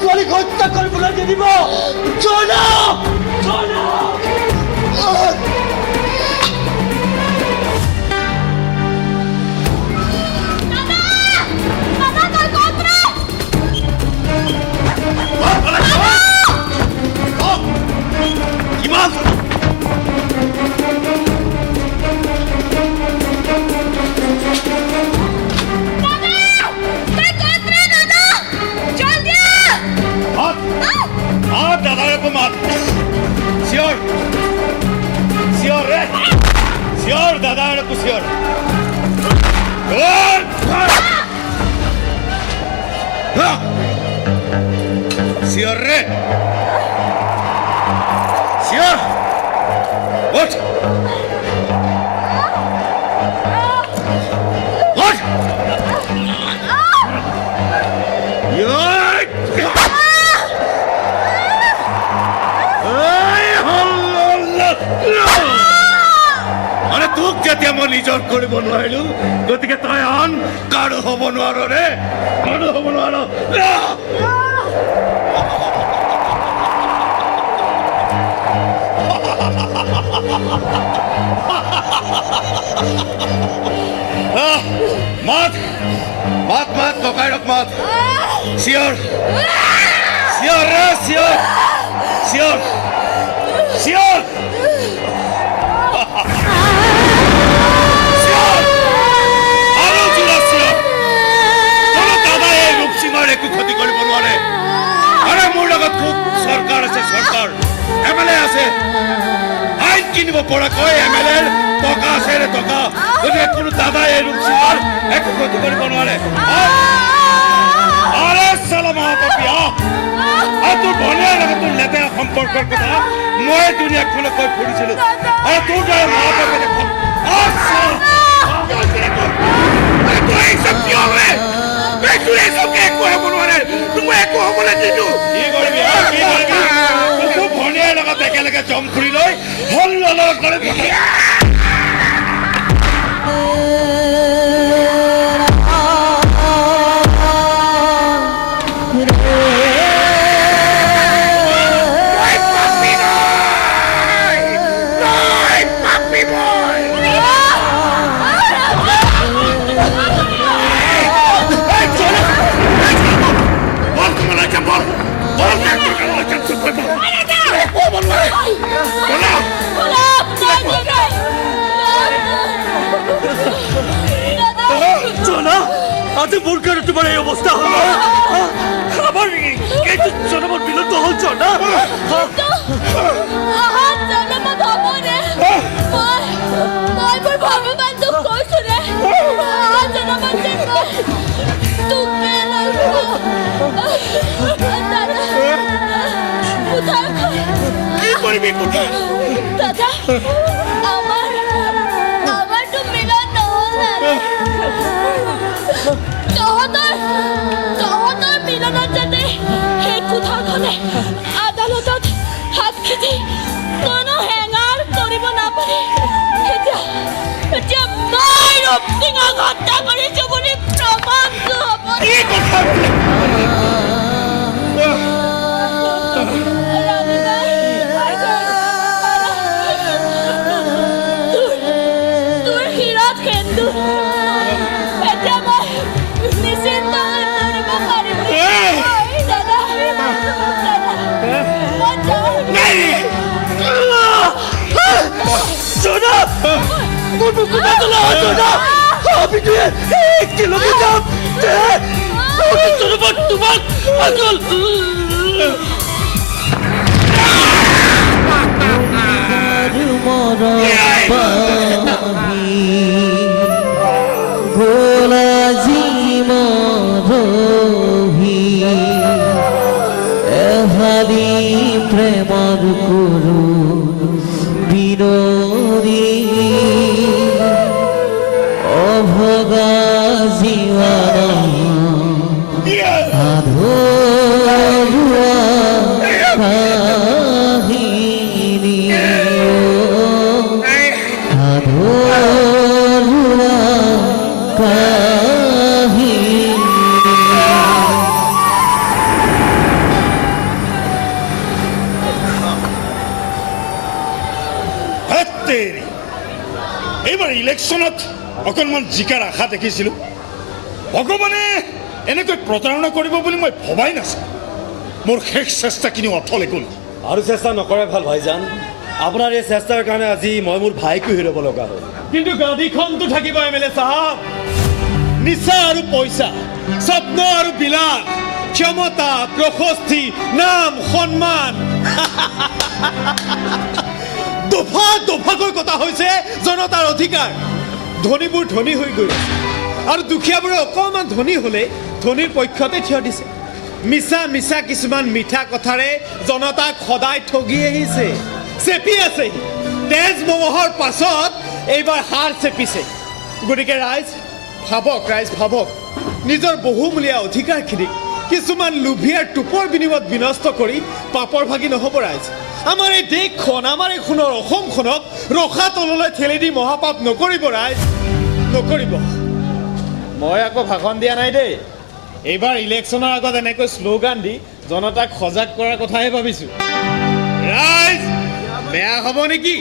ছোৱালীক হত্যা কৰিবলৈ নিদিব জনা জনা কিমান দাদা কুচিয়ৰ সিয়ৰ ৰে সিয়ৰ ওঠ ওঠ তোক যেতিয়া মই নিজৰ কৰিব নোৱাৰিলো গতিকে তই আন কাৰো হ'ব নোৱাৰ ৰে কাৰো হ'ব নোৱাৰ মাত মাত মাত ককাইৰক মাত চিঞৰ চিঞৰ ৰে চিঞৰ চিঞৰ চিঞৰ একো ক্ষতি কৰিব নোৱাৰে আৰে মোৰ লগত খুব চৰকাৰ আছে চৰকাৰ এমএলএ আছে আইন কিনিব পৰাকৈ এমএলএৰ টকা আছে ৰে টকা গতিকে কোনো দাদাই এই ৰূপসিঙৰ একো ক্ষতি কৰিব নোৱাৰে আৰে চালা মহাপাপী তোৰ ভনীয়াৰ লগত তোৰ লেতেৰা সম্পৰ্কৰ কথা মই দুনিয়াখনক কৈ ফুৰিছিলো আৰু তোৰ দৰে মহাপাপী দেখোন ভনীয়াৰ লগত একেলগে জম ফুৰি লৈ হল্লল কৰি জনা আজি মোৰ কাৰণে তোমাৰ এই অৱস্থা হ'ল আমাৰ এইটো জনমৰ বিলুপ্ত হ'ল জনা কি কৰিবি কোথায় দাদা আমাৰতো মিলন নহ'ল তহঁতৰ মিলনত যাতে সেই কোঠাখনে আদালতত হাত খেদি কোনো হেঙাৰ কৰিব নাপাৰে এতিয়া মই ৰূপসিঙক হত্যা কৰিছো বুলি প্ৰমাণটো হ'ব তোৰ শিৰত সেন্দুৰ এতিয়া মই নিশ্চিন্ত কৰিব পাৰিম দাদা মই যাওঁ জনা মোৰ বুকুটা তোলা জনা আমি দুয়ে একেলগে যাম তোমাক পাগল প্ৰেমৰ গুৰু বিনোদী অভগা জীবন আধৰুৱা কাহিনী আধৰুৱা কাহিনী এইবাৰ ইলেকশ্যনত অকণমান জিকাৰ আশা দেখিছিলোঁ ভগৱানে এনেকৈ প্ৰতাৰণা কৰিব বুলি মই ভবাই নাছিলোঁ মোৰ শেষ চেষ্টাখিনি অথলে গ'ল আৰু চেষ্টা নকৰে ভাল ভাইজান আপোনাৰ এই চেষ্টাৰ কাৰণে আজি মই মোৰ ভাইকো হেৰুৱাব লগা হ'ল কিন্তু গাদীখনতো থাকিব MLA চাহাব নিচা আৰু পইচা স্বপ্ন আৰু বিলাস ক্ষমতা প্ৰশস্তি নাম সন্মান দফা দফাকৈ কথা হৈছে জনতাৰ অধিকাৰ ধনীবোৰ ধনী হৈ গৈ আছে আৰু দুখীয়াবোৰে অকণমান ধনী হ'লে ধনীৰ পক্ষতে থিয় দিছে মিছা মিছা কিছুমান মিঠা কথাৰে জনতাক সদায় ঠগি আহিছে চেপি আছে তেজ মঙহৰ পাছত এইবাৰ হাৰ চেপিছে গতিকে ৰাইজ ভাবক নিজৰ বহুমূলীয়া অধিকাৰখিনিক কিছুমান লোভীয়াৰ টোপৰ বিনিময়ত বিনষ্ট কৰি পাপৰ ভাগি নহ'ব ৰাইজ আমাৰ এই দেশখন আমাৰ এই সোণৰ অসমখনক ৰখা তললৈ ঠেলি দি মহাপাপ নকৰিব ৰাইজ নকৰিব মই আকৌ ভাষণ দিয়া নাই দেই এইবাৰ ইলেকশ্যনৰ আগত এনেকৈ শ্লোগান দি জনতাক সজাগ কৰাৰ কথাহে ভাবিছোঁ ৰাইজ বেয়া হ'ব নেকি